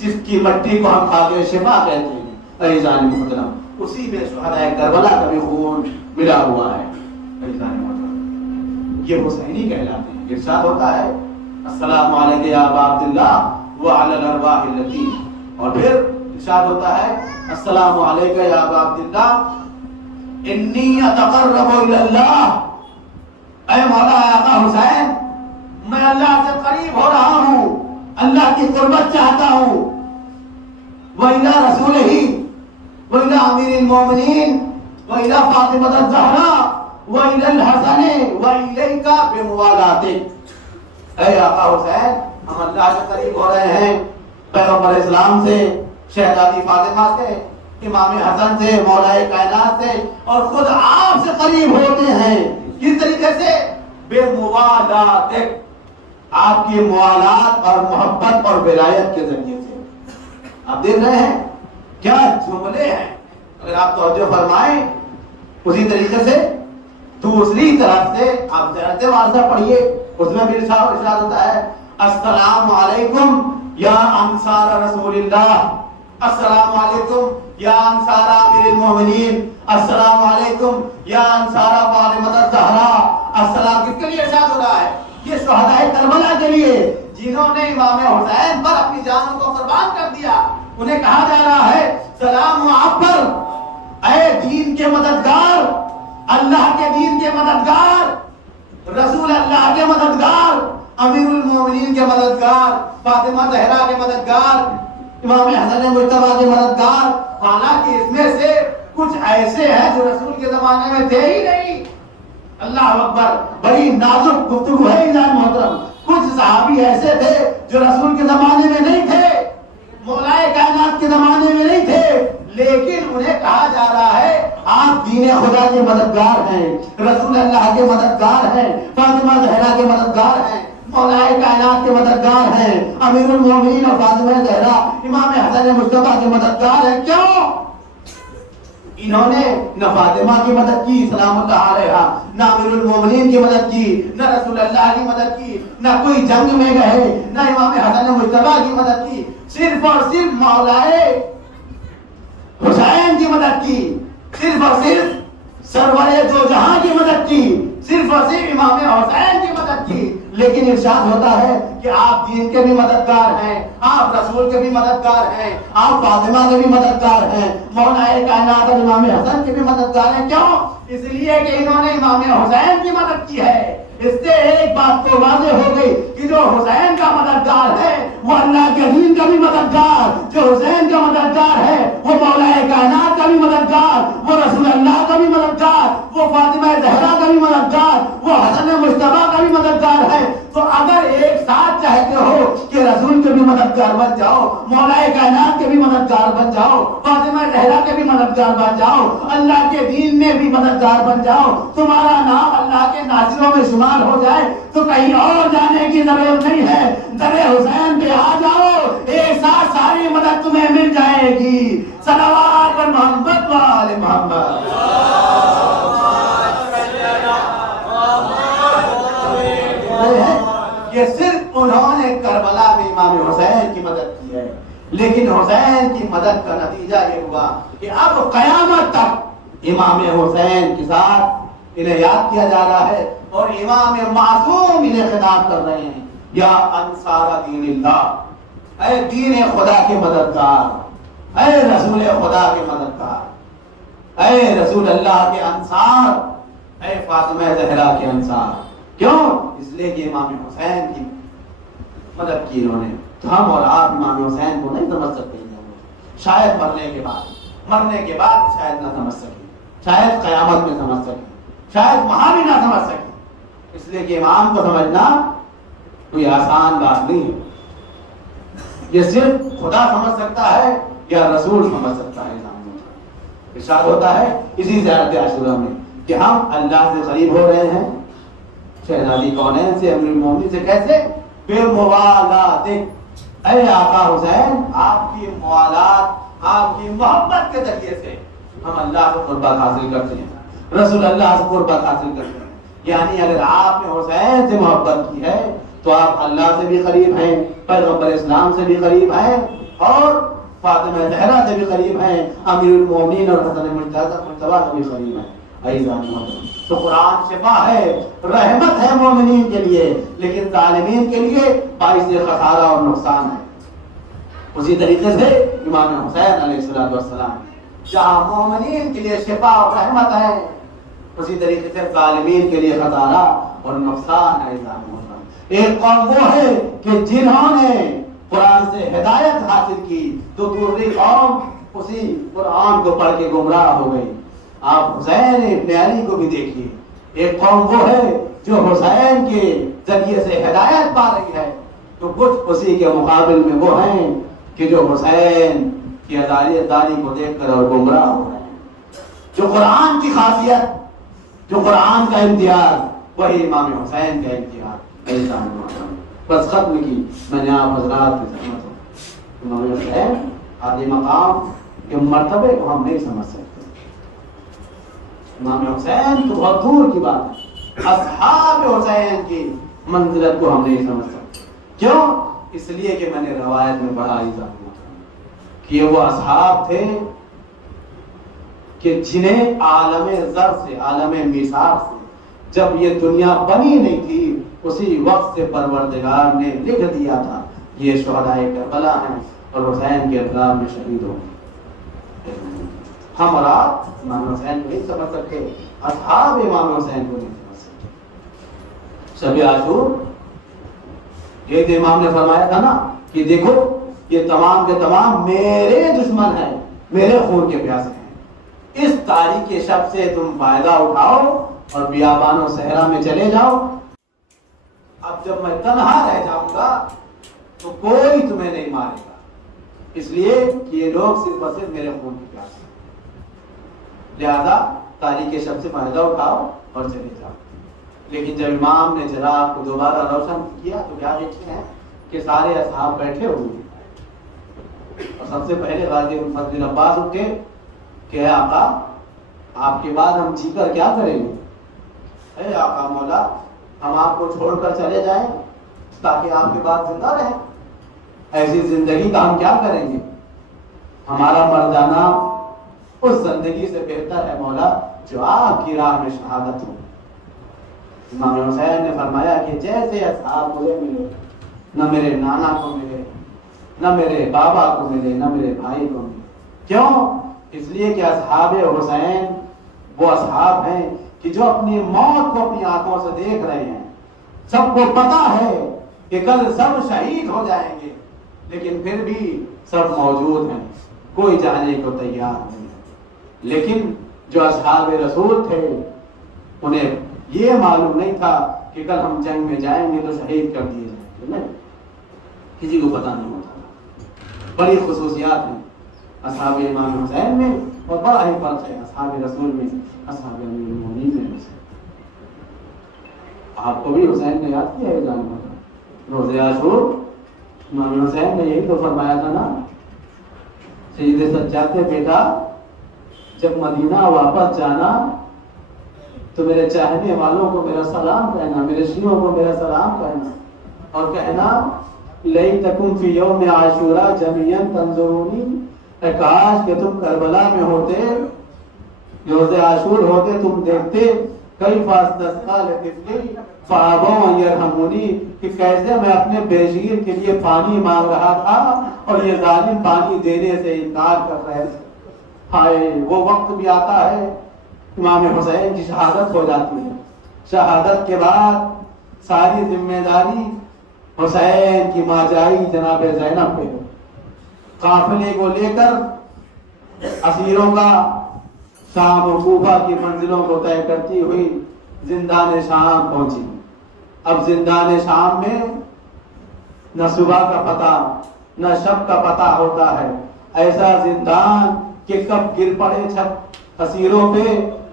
جس کی مٹی کو ہم کھا کے شفا کہتے ہیں۔ عزیزان محترم، اسی میں شہدائے کربلا کا بھی خون ملا ہوا ہے۔ عزیزان محترم، یہ حسینی کہلاتے ہیں۔ ارشاد ہوتا ہے السلام علیکم یا ابا عبداللہ وعلی الارواح التي، اور پھر ارشاد ہوتا ہے السلام علیکم یا ابا عبداللہ انی اتقرب الی اللہ، اے مولا آقا حسین میں اللہ سے قریب ہو رہا ہوں، اللہ کی قربت چاہتا ہوں، وإلی رسولہ وإلی امیر المومنین وإلی فاطمہ الزہرا وإلی الحسن وإلیک بموالاتک۔ اے آقا حسین ہم اللہ سے قریب ہو رہے ہیں پیغمبر اسلام سے، شہزادی فاطمہ سے، امام حسن سے، مولا کائنات سے، اور خود آپ سے قریب ہوتے ہیں۔ کس طریقے سے؟ بے موالات، آپ کی موالات اور محبت اور ولایت کے ذریعے سے۔ آپ دیکھ رہے ہیں کیا جملے ہیں، اگر آپ توجہ فرمائیں اسی طریقے سے دوسری طرف سے آپ جنت وارثہ پڑھیے، اس میں بھی ارشاد ہوتا ہے السلام علیکم یا انصار رسول اللہ، السلام علیکم یا انصار امیر المومنین، السلام علیکم یا انصار فاطمہ الزہرا۔ السلام کس کے لیے ارشاد ہو رہا ہے؟ یہ شہدائے کربلا کے لیے جنہوں نے امام حسین پر اپنی جانوں کو قربان کر دیا، انہیں کہا جا رہا ہے سلام آپ پر، اے دین کے مددگار، اللہ کے دین کے مددگار، رسول اللہ کے مددگار، امیر المومنین کے مددگار، فاطمہ زہرا کے مددگار، امام حسن مجتبیٰ کے مددگار۔ حالانکہ اس میں سے کچھ ایسے ہیں جو رسول کے زمانے میں تھے ہی نہیں۔ اللہ اکبر، بڑی نازک گفتگو ہے انسان محترم۔ کچھ صحابی ایسے تھے جو رسول کے زمانے میں نہیں تھے، مولا کائنات کے زمانے میں نہیں تھے، لیکن انہیں کہا جا رہا ہے آپ دین خدا کے مددگار ہیں، رسول اللہ کے مددگار ہیں، فاطمہ زہرا کے مددگار ہیں، مولا کائنات کے مددگار ہیں، امیر المومنین اور فاطمہ زہرا امام حسن مجتبیٰ کے مددگار ہیں۔ کیوں؟ انہوں نے نہ فاطمہ کی مدد کی سلام اللہ علیہا، نہ امیر المومنین کی مدد کی، نہ رسول اللہ کی مدد کی، نہ کوئی جنگ میں گئے، نہ امام حسن مجتبیٰ کی مدد کی، صرف اور صرف مولا حسین کی مدد کی، صرف اور صرف سرور دو جہاں کی مدد کی، صرف اور صرف امام حسین کی مدد کی۔ لیکن ارشاد ہوتا ہے کہ آپ دین کے بھی مددگار ہیں، آپ رسول کے بھی مددگار ہیں، آپ فاطمہ کے بھی مددگار ہیں، مولا کائنات اور امام حسن کے بھی مددگار ہیں۔ کیوں؟ اس لیے کہ انہوں نے امام حسین کی مدد کی ہے۔ اس سے ایک بات تو واضح ہو گئی کہ جو حسین کا مددگار ہے وہ اللہ کے دین کا بھی مددگار، جو حسین کا مددگار ہے وہ مولا کائنات کا بھی مددگار، وہ رسول اللہ کا بھی مددگار، وہ فاطمہ زہرا کا بھی مددگار، وہ حسن مجتبیٰ کا بھی مددگار ہے۔ تو اگر ایک ساتھ چاہتے ہو کہ رسول کے بھی مددگار بن جاؤ، مولا کائنات کے بھی مددگار بن جاؤ، فاطمہ زہرا کے بھی مددگار بن جاؤ، اللہ کے دین میں بھی مددگار بن جاؤ، تمہارا نام اللہ کے ناصروں میں شمار ہو جائے تو کہیں اور جانے کی ضرورت نہیں ہے، در حسین پہ آ جاؤ، ایک ساتھ ساری مدد تمہیں مل جائے گی۔ صلوات پر محمد وآل محمد۔ یہ صرف انہوں نے کربلا میں امام حسین کی مدد کی ہے، لیکن حسین کی مدد کا نتیجہ یہ ہوا کہ اب قیامت تک امام حسین کے ساتھ انہیں یاد کیا جا رہا ہے، اور امام معصوم انہیں خطاب کر رہے ہیں یا انصار دین اللہ، اے دین خدا کے مددگار، اے رسول خدا کے مددگار، اے رسول اللہ کے انصار، اے فاطمہ زہرا کے انصار۔ کیوں؟ اس لیے کہ امام حسین کی مدد کی انہوں نے۔ تو ہم اور آپ امام حسین کو نہیں سمجھ سکتے، شاید مرنے کے بعد شاید نہ سمجھ سکیں، شاید قیامت میں سمجھ سکیں، شاید وہاں بھی نہ سمجھ سکیں، اس لیے کہ امام کو سمجھنا کوئی آسان بات نہیں ہے۔ یہ صرف خدا سمجھ سکتا ہے یا رسول سمجھ سکتا ہے. ارشاد ہوتا ہے اسی زیارت عاشورہ میں کہ ہم اللہ سے قریب ہو رہے ہیں شہزادی کونین سے امیر المومنین سے. کیسے؟ بے موالات. اے آقا حسین آپ کی موالات آپ کی محبت کے ذریعے سے ہم اللہ سے قربت حاصل کرتے ہیں, رسول اللہ سے قربت حاصل کرتے ہیں. یعنی اگر آپ نے حسین سے محبت کی ہے تو آپ اللہ سے بھی قریب ہیں, پیغمبر اسلام سے بھی قریب ہیں, اور فاطمہ زہرا سے بھی قریب ہیں, امیر المومنین اور حسن مجتبی سے بھی قریب ہیں. تو قرآن شفا ہے, رحمت ہے مومنین کے لیے, لیکن ظالمین کے لیے باعث خسارہ اور نقصان ہے. اسی طریقے سے امام حسین علیہ السلام جہاں مومنین کے لیے شفا اور رحمت ہے, اسی طریقے سے ظالمین کے لیے خسارہ اور نقصان ہے. ایک قوم وہ ہے کہ جنہوں نے قرآن سے ہدایت حاصل کی تو دوسری قوم اسی قرآن کو پڑھ کے گمراہ ہو گئی. آپ حسین ابن علی کو بھی دیکھیے, ایک قوم وہ ہے جو حسین کے ذریعے سے ہدایت پا رہی ہے, تو کچھ اسی کے مقابل میں وہ ہیں کہ جو حسین کی داری کو دیکھ کر اور گمراہ ہو رہے ہیں. جو قرآن کی خاصیت, جو قرآن کا امتیاز, وہی امام حسین کا امتیاز. بس ختم کی میں نے آپ حضرات کی خدمت ہوں. امام حسین عالی مقام کے مرتبے کو ہم نہیں سمجھ سکتے. امام حسین تو بہت دور کی بات ہے, اصحاب حسین کی منزلت کو ہم نہیں سمجھ سکتے. کیوں؟ اس لیے کہ میں نے روایت میں پڑھا کہ وہ اصحاب تھے کہ جنہیں عالم زر سے, عالم میثاق سے, جب یہ دنیا بنی نہیں تھی اسی وقت سے پروردگار نے لکھ دیا تھا یہ شہدائے کربلا ہیں اور حسین کے ارغام میں شہید ہوں گے. ہم اور آپ امام حسین کو نہیں سمجھ سکتے, اصحاب امام حسین کو نہیں سمجھ سکتے. شب عاشور یہ امام نے فرمایا تھا نا کہ دیکھو یہ تمام کے تمام میرے دشمن ہیں, میرے خون کے پیاسے ہیں. اس تاریخ کے شب سے تم فائدہ اٹھاؤ اور بیابان و صحرا میں چلے جاؤ. اب جب میں تنہا رہ جاؤں گا تو کوئی تمہیں نہیں مارے گا, اس لیے کہ یہ لوگ صرف اور صرف میرے خون کے پیاسے ہیں. لہذا تاریخ کے شب سے فائدہ اٹھاؤ اور چلے جاؤ. لیکن جب امام نے چراغ کو دوبارہ روشن کیا تو کیا دیکھتے ہیں کہ سارے اصحاب بیٹھے ہوئے ہیں, اور سب سے پہلے غازی فضل عباس اٹھے کہ اے آقا آپ کے بعد ہم جی کر کیا کریں گے. اے آقا مولا ہم آپ کو چھوڑ کر چلے جائیں تاکہ آپ کے بعد زندہ رہیں, ایسی زندگی کا ہم کیا کریں گے. ہمارا مر جانا اس زندگی سے بہتر ہے مولا جو آپ کی راہ میں شہادت ہو. امام حسین نے فرمایا کہ جیسے اصحاب مجھے ملے, نہ میرے نانا کو ملے, نہ میرے بابا کو ملے, نہ میرے بھائی کو ملے. کیوں؟ اس لیے کہ اصحاب حسین وہ اصحاب ہیں کہ جو اپنی موت کو اپنی آنکھوں سے دیکھ رہے ہیں. سب کو پتا ہے کہ کل سب شہید ہو جائیں گے, لیکن پھر بھی سب موجود ہیں, کوئی جانے کو تیار نہیں ہے. لیکن جو اصحاب رسول تھے انہیں یہ معلوم نہیں تھا کہ کل ہم جنگ میں جائیں گے تو شہید کر دیے جائیں گے, کسی کو پتا نہیں ہوتا تھا. بڑی خصوصیات ہیں اصحاب امام حسین میں, اور بڑا ہی فرق ہے اصحاب رسول میں, اصحاب امیر المومنین میں. آپ کو بھی حسین نے یاد کیا ہے جاننا روزے عاشور. امام حسین نے یہی تو فرمایا تھا نا, سید سجاد بیٹا جب مدینہ واپس جانا تو میرے چاہنے والوں کو میرا سلام کہنا, میرے شیعوں کو میرا سلام کہنا, اور کہنا لیتکم فی یوم عاشورا جمیعا تنظرونی, کاش کہ تم کربلا میں ہوتے, روز عاشور ہوتے, تم دیکھتے کیف استسقی لطفلی فابوا ان یرحمونی, کہ کیسے میں اپنے بیشگیر کے لیے پانی مانگ رہا تھا اور یہ ظالم پانی دینے سے انکار کر رہے تھے. ہائے وہ وقت بھی آتا ہے امام حسین کی شہادت ہو جاتی ہے. شہادت کے بعد ساری ذمہ داری حسین کی ماں جائی جناب زینب پہ. قافلے کو لے کر اسیروں کا شام و کوفہ کی منزلوں کو طے کرتی ہوئی زندان شام پہنچی. اب زندان شام میں نہ صبح کا پتہ نہ شب کا پتہ ہوتا ہے، ایسا زندان کہ کب گر پڑے چھت اسیروں پہ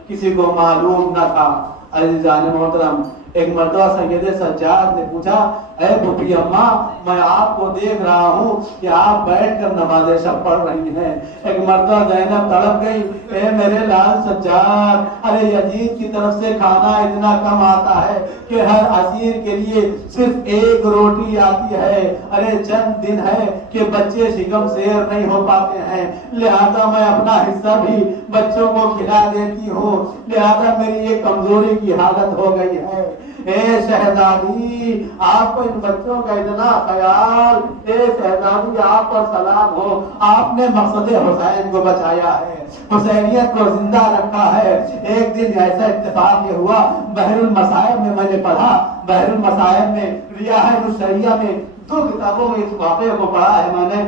کسی کو معلوم نہ تھا۔ عزیزان محترم، ایک مرتبہ سید سجاد نے پوچھا، اے بھوپی اماں، میں آپ کو دیکھ رہا ہوں کہ آپ بیٹھ کر نماز شب پڑھ رہی ہیں۔ ایک مرتبہ زینب تڑپ گئی، اے میرے لال سجاد، ارے یزید کی طرف سے کھانا اتنا کم آتا ہے کہ ہر اسیر کے لیے صرف ایک روٹی آتی ہے، ارے چند دن ہے کہ بچے شکم سیر نہیں ہو پاتے ہیں، لہذا میں اپنا حصہ بھی بچوں کو کھلا دیتی ہوں، لہذا میری یہ کمزوری کی حالت ہو گئی ہے۔ اے شہزادی، آپ کو ان بچوں کا اتنا خیال، اے شہزادی آپ پر سلام ہو، آپ نے مقصد حسین کو بچایا ہے، حسینیت کو زندہ رکھا ہے۔ ایک دن ایسا اتفاق یہ ہوا، بحر المصائب میں میں نے پڑھا، بحر المصائب میں ریاح الشریعہ میں 2 کتابوں میں اس واقعے کو پڑھا ہے میں نے،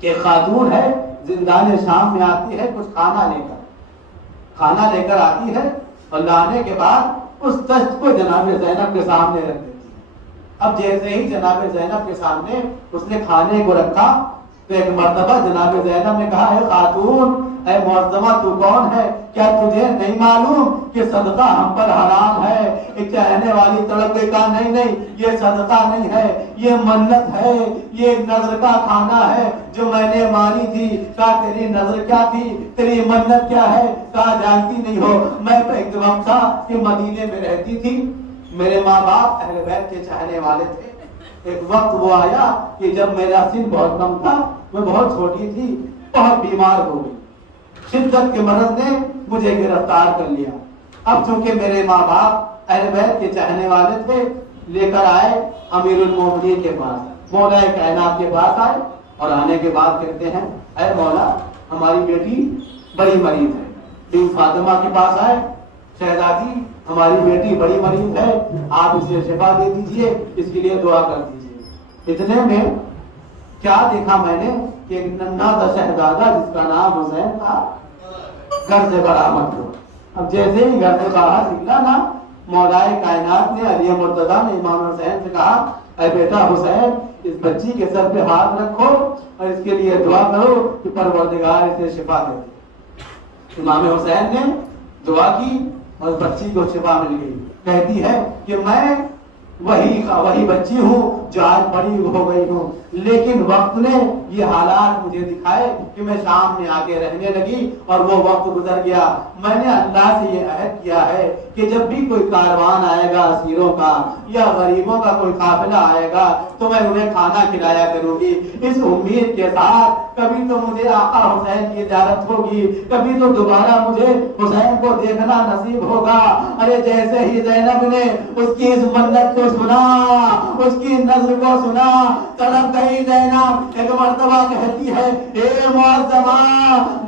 کہ خاتون ہے زندان شام میں آتی ہے کچھ کھانا لے کر آتی ہے، اور لانے کے بعد اس تشت کو جناب زینب کے سامنے رکھ دیتی ہے۔ اب جیسے ہی جناب زینب کے سامنے اس نے کھانے کو رکھا تو ایک مرتبہ جناب زینب نے کہا، اے خاتون، اے معظمہ، تو کون ہے؟ کیا تجھے نہیں معلوم کہ صدقہ ہم پر حرام ہے؟ ایک چہنے والی تڑپ کے کہا، نہیں، یہ صدقہ نہیں ہے، یہ منت ہے، یہ ایک نظر کا کھانا ہے جو میں نے مانی تھی۔ کہا تیری نظر کیا تھی، تیری منت کیا ہے؟ کہا جانتی نہیں ہو، میں تو ایک وقت تھا کہ مدینے میں رہتی تھی، میرے ماں باپ اہل بیت کے چاہنے والے تھے، ایک وقت وہ آیا کہ جب میرا سن بہت کم تھا، میں بہت چھوٹی تھی، بہت بیمار ہو گئی، شدت کے مرض نے مجھے گرفتار کر لیا۔ اب چونکہ میرے ماں باپ اہل بیت کے چاہنے والے تھے، لے کر آئے امیر المومنین کے پاس، مولا کائنات کے پاس آئے، اور آنے کے بعد کہتے ہیں، اے مولا، ہماری بیٹی بڑی مریض ہے۔ بی فاطمہ کے پاس آئے، شہزادی ہماری بیٹی بڑی مریض ہے، آپ اسے شفا دے دیجئے، اس کے لیے دعا کر دیجئے۔ اتنے میں کیا دیکھا میں نے کہ ایک ننھا سا شہزادہ جس کا نام حسین تھا گھر سے برآمد ہوا۔ اب جیسے ہی گھر سے باہر نکلا نا، مولائے کائنات نے، علی مرتضیٰ نے امام حسین سے کہا، اے بیٹا حسین، اس بچی کے سر پہ ہاتھ رکھو اور اس کے لیے دعا کرو کہ پروردگار اسے شفا دے دے۔ امام حسین نے دعا کی اور بچی کو شفا مل گئی۔ کہتی ہے کہ میں وہی بچی ہوں جو آج بڑی ہو گئی ہوں، لیکن وقت نے یہ حالات مجھے دکھائے کہ میں شام میں آ کے رہنے لگی اور وہ وقت گزر گیا۔ میں نے اللہ سے یہ عہد کیا ہے کہ جب بھی کوئی کاروان آئے گا اسیروں کا یا غریبوں کا کوئی قافلہ آئے گا تو میں انہیں کھانا کھلایا کروں گی، اس امید کے ساتھ کبھی تو مجھے آقا حسین کی زیارت ہوگی، کبھی تو دوبارہ مجھے حسین کو دیکھنا نصیب ہوگا۔ ارے جیسے ہی زینب نے اس کی اس منت کو سنا، اس کی نظر کو سنا، تڑپ گئی زینب۔ ایک مرتبہ کہتی ہے، اے معظمہ،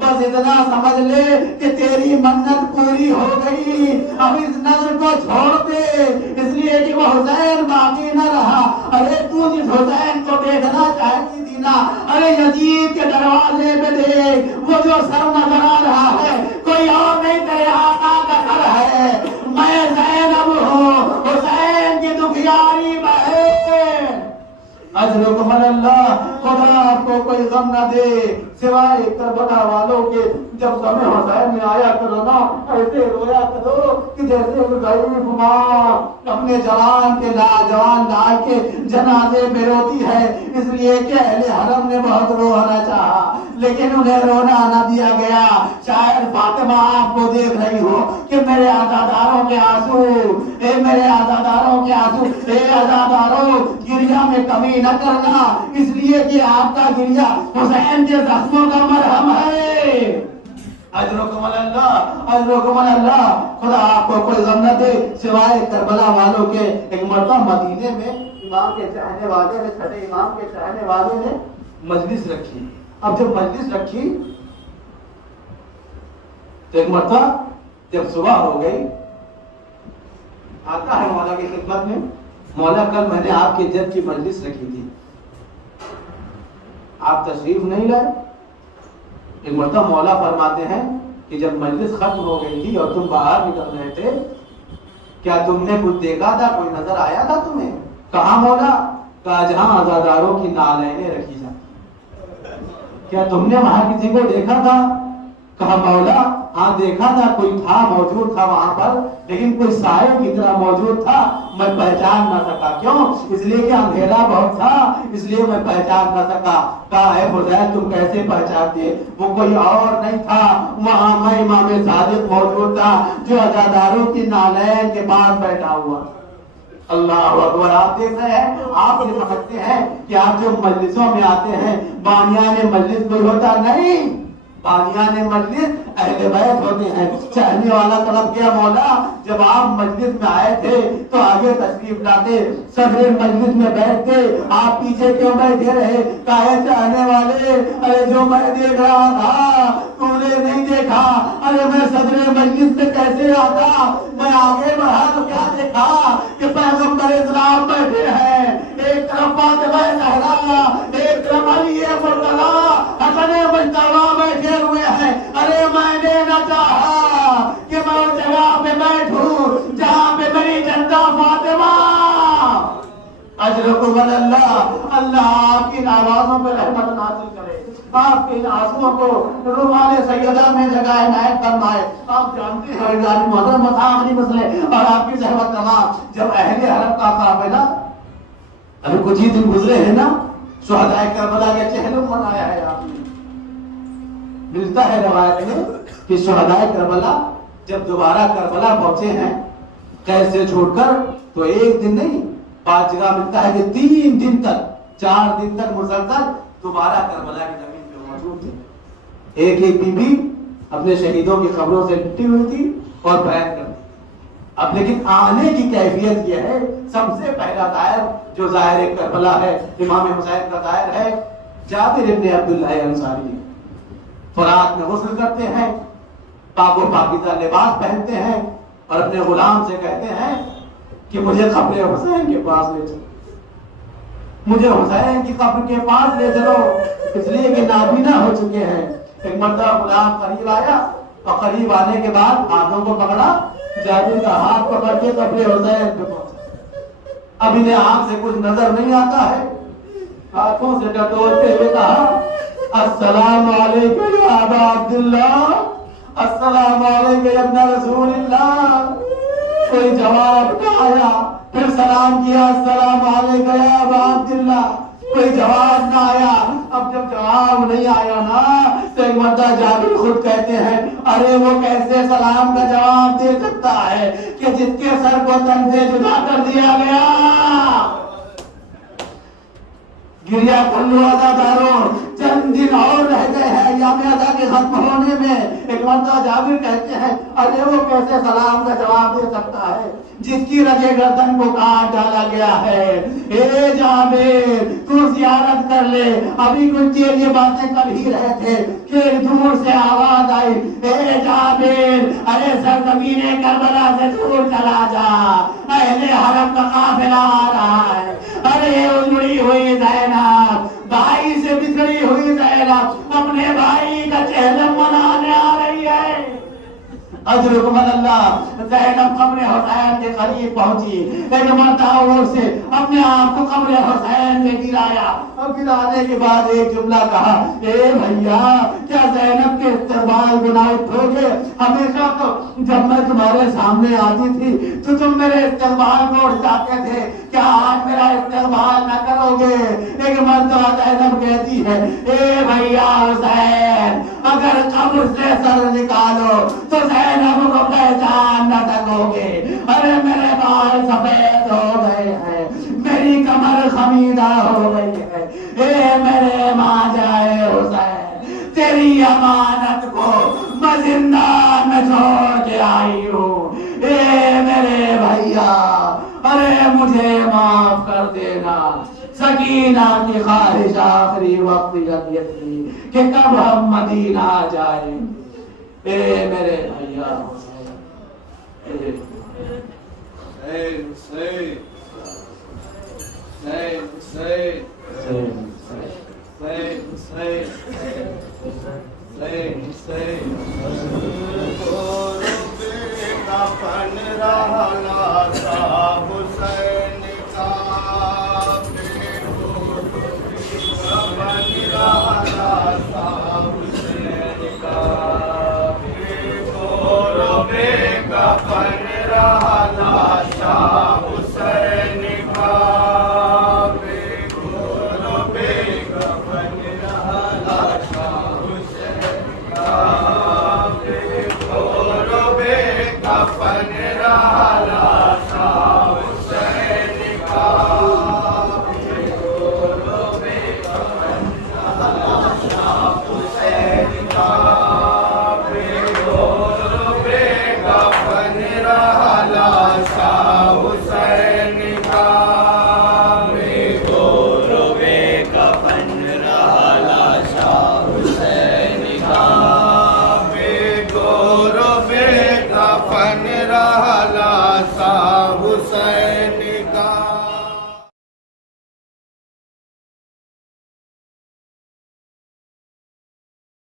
بس اتنا سمجھ لے کہ تیری منت پوری ہو گئی، اب اس نظر کو چھوڑ دے، اس لیے کہ وہ حسین باقی نہ رہا۔ ارے تو جس حسین کو دیکھنا چاہتی تھی نا، ارے یزید کے دروازے پہ دیکھ، وہ جو سر نظر آ رہا ہے کوئی اور نہیں، تیرے آقا کا سر ہے۔ میں زینب ہوں، حسین کی دکھیاری بہن۔ اجرکم اللہ، خدا آپ کو کوئی غم نہ دے سوائے کربلا والوں کے۔ جب غم حسین میں آیا کرو نا، ایسے رویا کرو کہ جیسے غریب ماں اپنے جوان کے لال کے جنازے پہ روتی ہے، اس لیے کہ اہل حرم نے بہت رونا چاہا لیکن انہیں رونا نہ دیا گیا۔ شاید فاطمہ آپ کو دیکھ رہی ہو کہ میرے عزاداروں کے آنسو، اے میرے عزاداروں کے آنسو، اے عزاداروں، گریا میں کمی نہ کرنا، اس لیے کہ آپ کا گریا حسین کے زخموں کا مرہم ہے۔ اجرکم اللہ، اجرکم اللہ، خدا آپ کو کوئی غم نہ دے سوائے کربلا والوں کے۔ ایک مرتبہ مدینے میں امام کے چاہنے والے نے، چھٹے امام کے چاہنے والے نے مجلس رکھی۔ اب جب مجلس رکھی تو ایک مرتبہ جب صبح ہو گئی، آتا ہے مولا کی خدمت میں، مولا کل میں نے آپ کے جد کی مجلس رکھی تھی، آپ تشریف نہیں لائے۔ ایک مرتبہ مولا فرماتے ہیں کہ جب مجلس ختم ہو گئی تھی اور تم باہر نکل رہے تھے، کیا تم نے کچھ دیکھا تھا، کوئی نظر آیا تھا تمہیں؟ کہاں مولا؟ کہا جہاں عزاداروں کی نعلینیں رکھی جاتی کیا تم نے وہاں کسی کو دیکھا تھا؟ کہا مولا ہاں دیکھا تھا، کوئی تھا موجود تھا وہاں پر، لیکن کوئی سائے کی طرح موجود تھا، میں پہچان نہ سکا۔ کیوں؟ اس لیے کہ اندھیرا بہت تھا، اس لیے میں پہچان نہ سکا۔ کہا ہے حذیفہ تم کیسے پہچانتے؟ وہ کوئی اور نہیں تھا، وہاں میں امام صادق موجود تھا جو عزاداروں کی نالین کے پاس بیٹھا ہوا۔ اللہ اکبر۔ آپ دیکھ رہے ہیں، آپ یہ سمجھتے ہیں کہ آپ جو مجلسوں میں آتے ہیں بانیان مجلس کوئی ہوتا نہیں، بانیان مجلس اہل بیت ہوتے ہیں۔ چاہنے والا طلب کیا مولا جب آپ مجلس میں آئے تھے تو آگے تشریف لاتے، صدر مجلس میں بیٹھتے، آپ پیچھے کیوں بیٹھے رہے؟ کہے چاہنے والے ارے جو میں دیکھ رہا تھا تو نے نہیں دیکھا، ارے میں صدر مجلس میں کیسے آتا؟ میں آگے بڑھا تو کیا دیکھا کہ پیغمبر اسلام بیٹھے ہیں، ایک طرف فاطمہ زہرا، ایک طرف علی مرتضی حسن مجتبی بیٹھے ہوئے ہیں۔ ارے میں نے نہ چاہا کہ میں اس جگہ پہ بیٹھوں جہاں پہ میری جدہ فاطمہ۔ اجرکم اللہ، اللہ آپ کی آوازوں پہ رحمت نازل کرے، آپ کے آنسوؤں کو رومال سیدہ میں جگہ عنایت فرمائے۔ آپ جانتے ہیں محترم مسامعی مسئلے اور آپ کی زحمت تمام، جب اہل حرم کا قافلہ ابھی کچھ ہی دن گزرے ہیں نا، شہداء کربلا کے چہلم منایا ہے آپ نے، ملتا ہے روایت میں کہ شہداء کربلا جب دوبارہ کربلا پہنچے ہیں قید سے چھوڑ کر، تو ایک دن نہیں، بعض جگہ ملتا ہے کہ 3 دن تک 4 دن تک مسلسل دوبارہ کربلا کی زمین پہ موجود تھے۔ ایک ایک بی بی اپنے شہیدوں کی خبروں سے لپٹی ہوئی تھی اور بیان کرتی۔ اب لیکن آنے کی کیفیت یہ ہے، سب سے پہلا زائر جو زائر کربلا ہے امام حسین کا زائر ہے جابر ابن عبداللہ انصاری۔ فرات میں غسل کرتے ہیں، پاک و پاکیزہ لباس پہنتے ہیں اور اپنے غلام سے کہتے ہیں کہ مجھے قبر حسین کے پاس لے چلو، مجھے حسین کی قبر کے پاس لے چلو، اس لیے کہ نابینا ہو چکے ہیں۔ ایک مرتبہ غلام قریب آیا اور قریب آنے کے بعد ہاتھوں کو پکڑا، جابر کا ہاتھ پکڑ کے قبر حسین پہ پہنچا۔ اب انہیں آنکھ سے کچھ نظر نہیں آتا ہے، ہاتھوں سے ٹٹولتے ہوئے کہا السلام علیکم یا ابا عبداللہ، السلام علیکم یا ابن رسول اللہ۔ کوئی جواب نہ آیا، پھر سلام کیا السلام علیکم یا ابا عبداللہ، کوئی جواب نہ آیا۔ اب جب جواب نہیں آیا نا تو ایک مرتبہ جابر خود کہتے ہیں ارے وہ کیسے سلام کا جواب دے سکتا ہے کہ جس کے سر کو تن سے جدا کر دیا گیا۔ گریا کلو عزاداروں، چند دن اور رہ گئے ہیں ایام عزا کے ختم ہونے میں۔ ایک مرتبہ جابر کہتے ہیں ارے وہ کیسے سلام کا جواب دے سکتا ہے جس کی رگے گردن کو کاٹ ڈالا گیا ہے۔ اے جابر تو زیارت کر لے، ابھی کچھ دیر یہ باتیں کر ہی رہے تھے کہ دور سے آواز آئی اے جابر ارے سرزمین کربلا سے دور چلا جا، اہل حرم کا قافلہ آ رہا ہے۔ ارے اجڑی ہوئی زینب، بھائی سے بچھڑی ہوئی زینب اپنے بھائی کا چہلم منانے آ رہی ہے۔ اجرکم اللہ، زینب قبر حسین کے قریب پہنچی، ایک مرتبہ سے اپنے آپ کو قبر حسین میں گرایا اور گرانے کے بعد ایک جملہ کہا اے بھیا کیا زینب کے استقبال کو نہ اٹھو گے؟ ہمیشہ تو جب میں تمہارے سامنے آتی تھی تو تم میرے استقبال کو اٹھ جاتے تھے، کیا آج میرا استقبال نہ کرو گے؟ ایک مرتبہ زینب کہتی ہے اے بھیا حسین اگر قبر سے سر نکالو تو زینب کو پہچان نہ سکو گے۔ ارے میرے بال سفید ہو گئے ہیں، میری کمر خمیدہ ہو گئی ہے، اے میرے ماں جائے حسین تیری امانت کو میں زندان میں چھوڑ کے آئی ہوں، اے میرے بھیا ارے مجھے معاف کر دینا۔ سکینہ کی خواہش آخری وقت یہ تھی کہ کب ہم مدینہ جائیں۔ اے میرے بھیا کفن رہا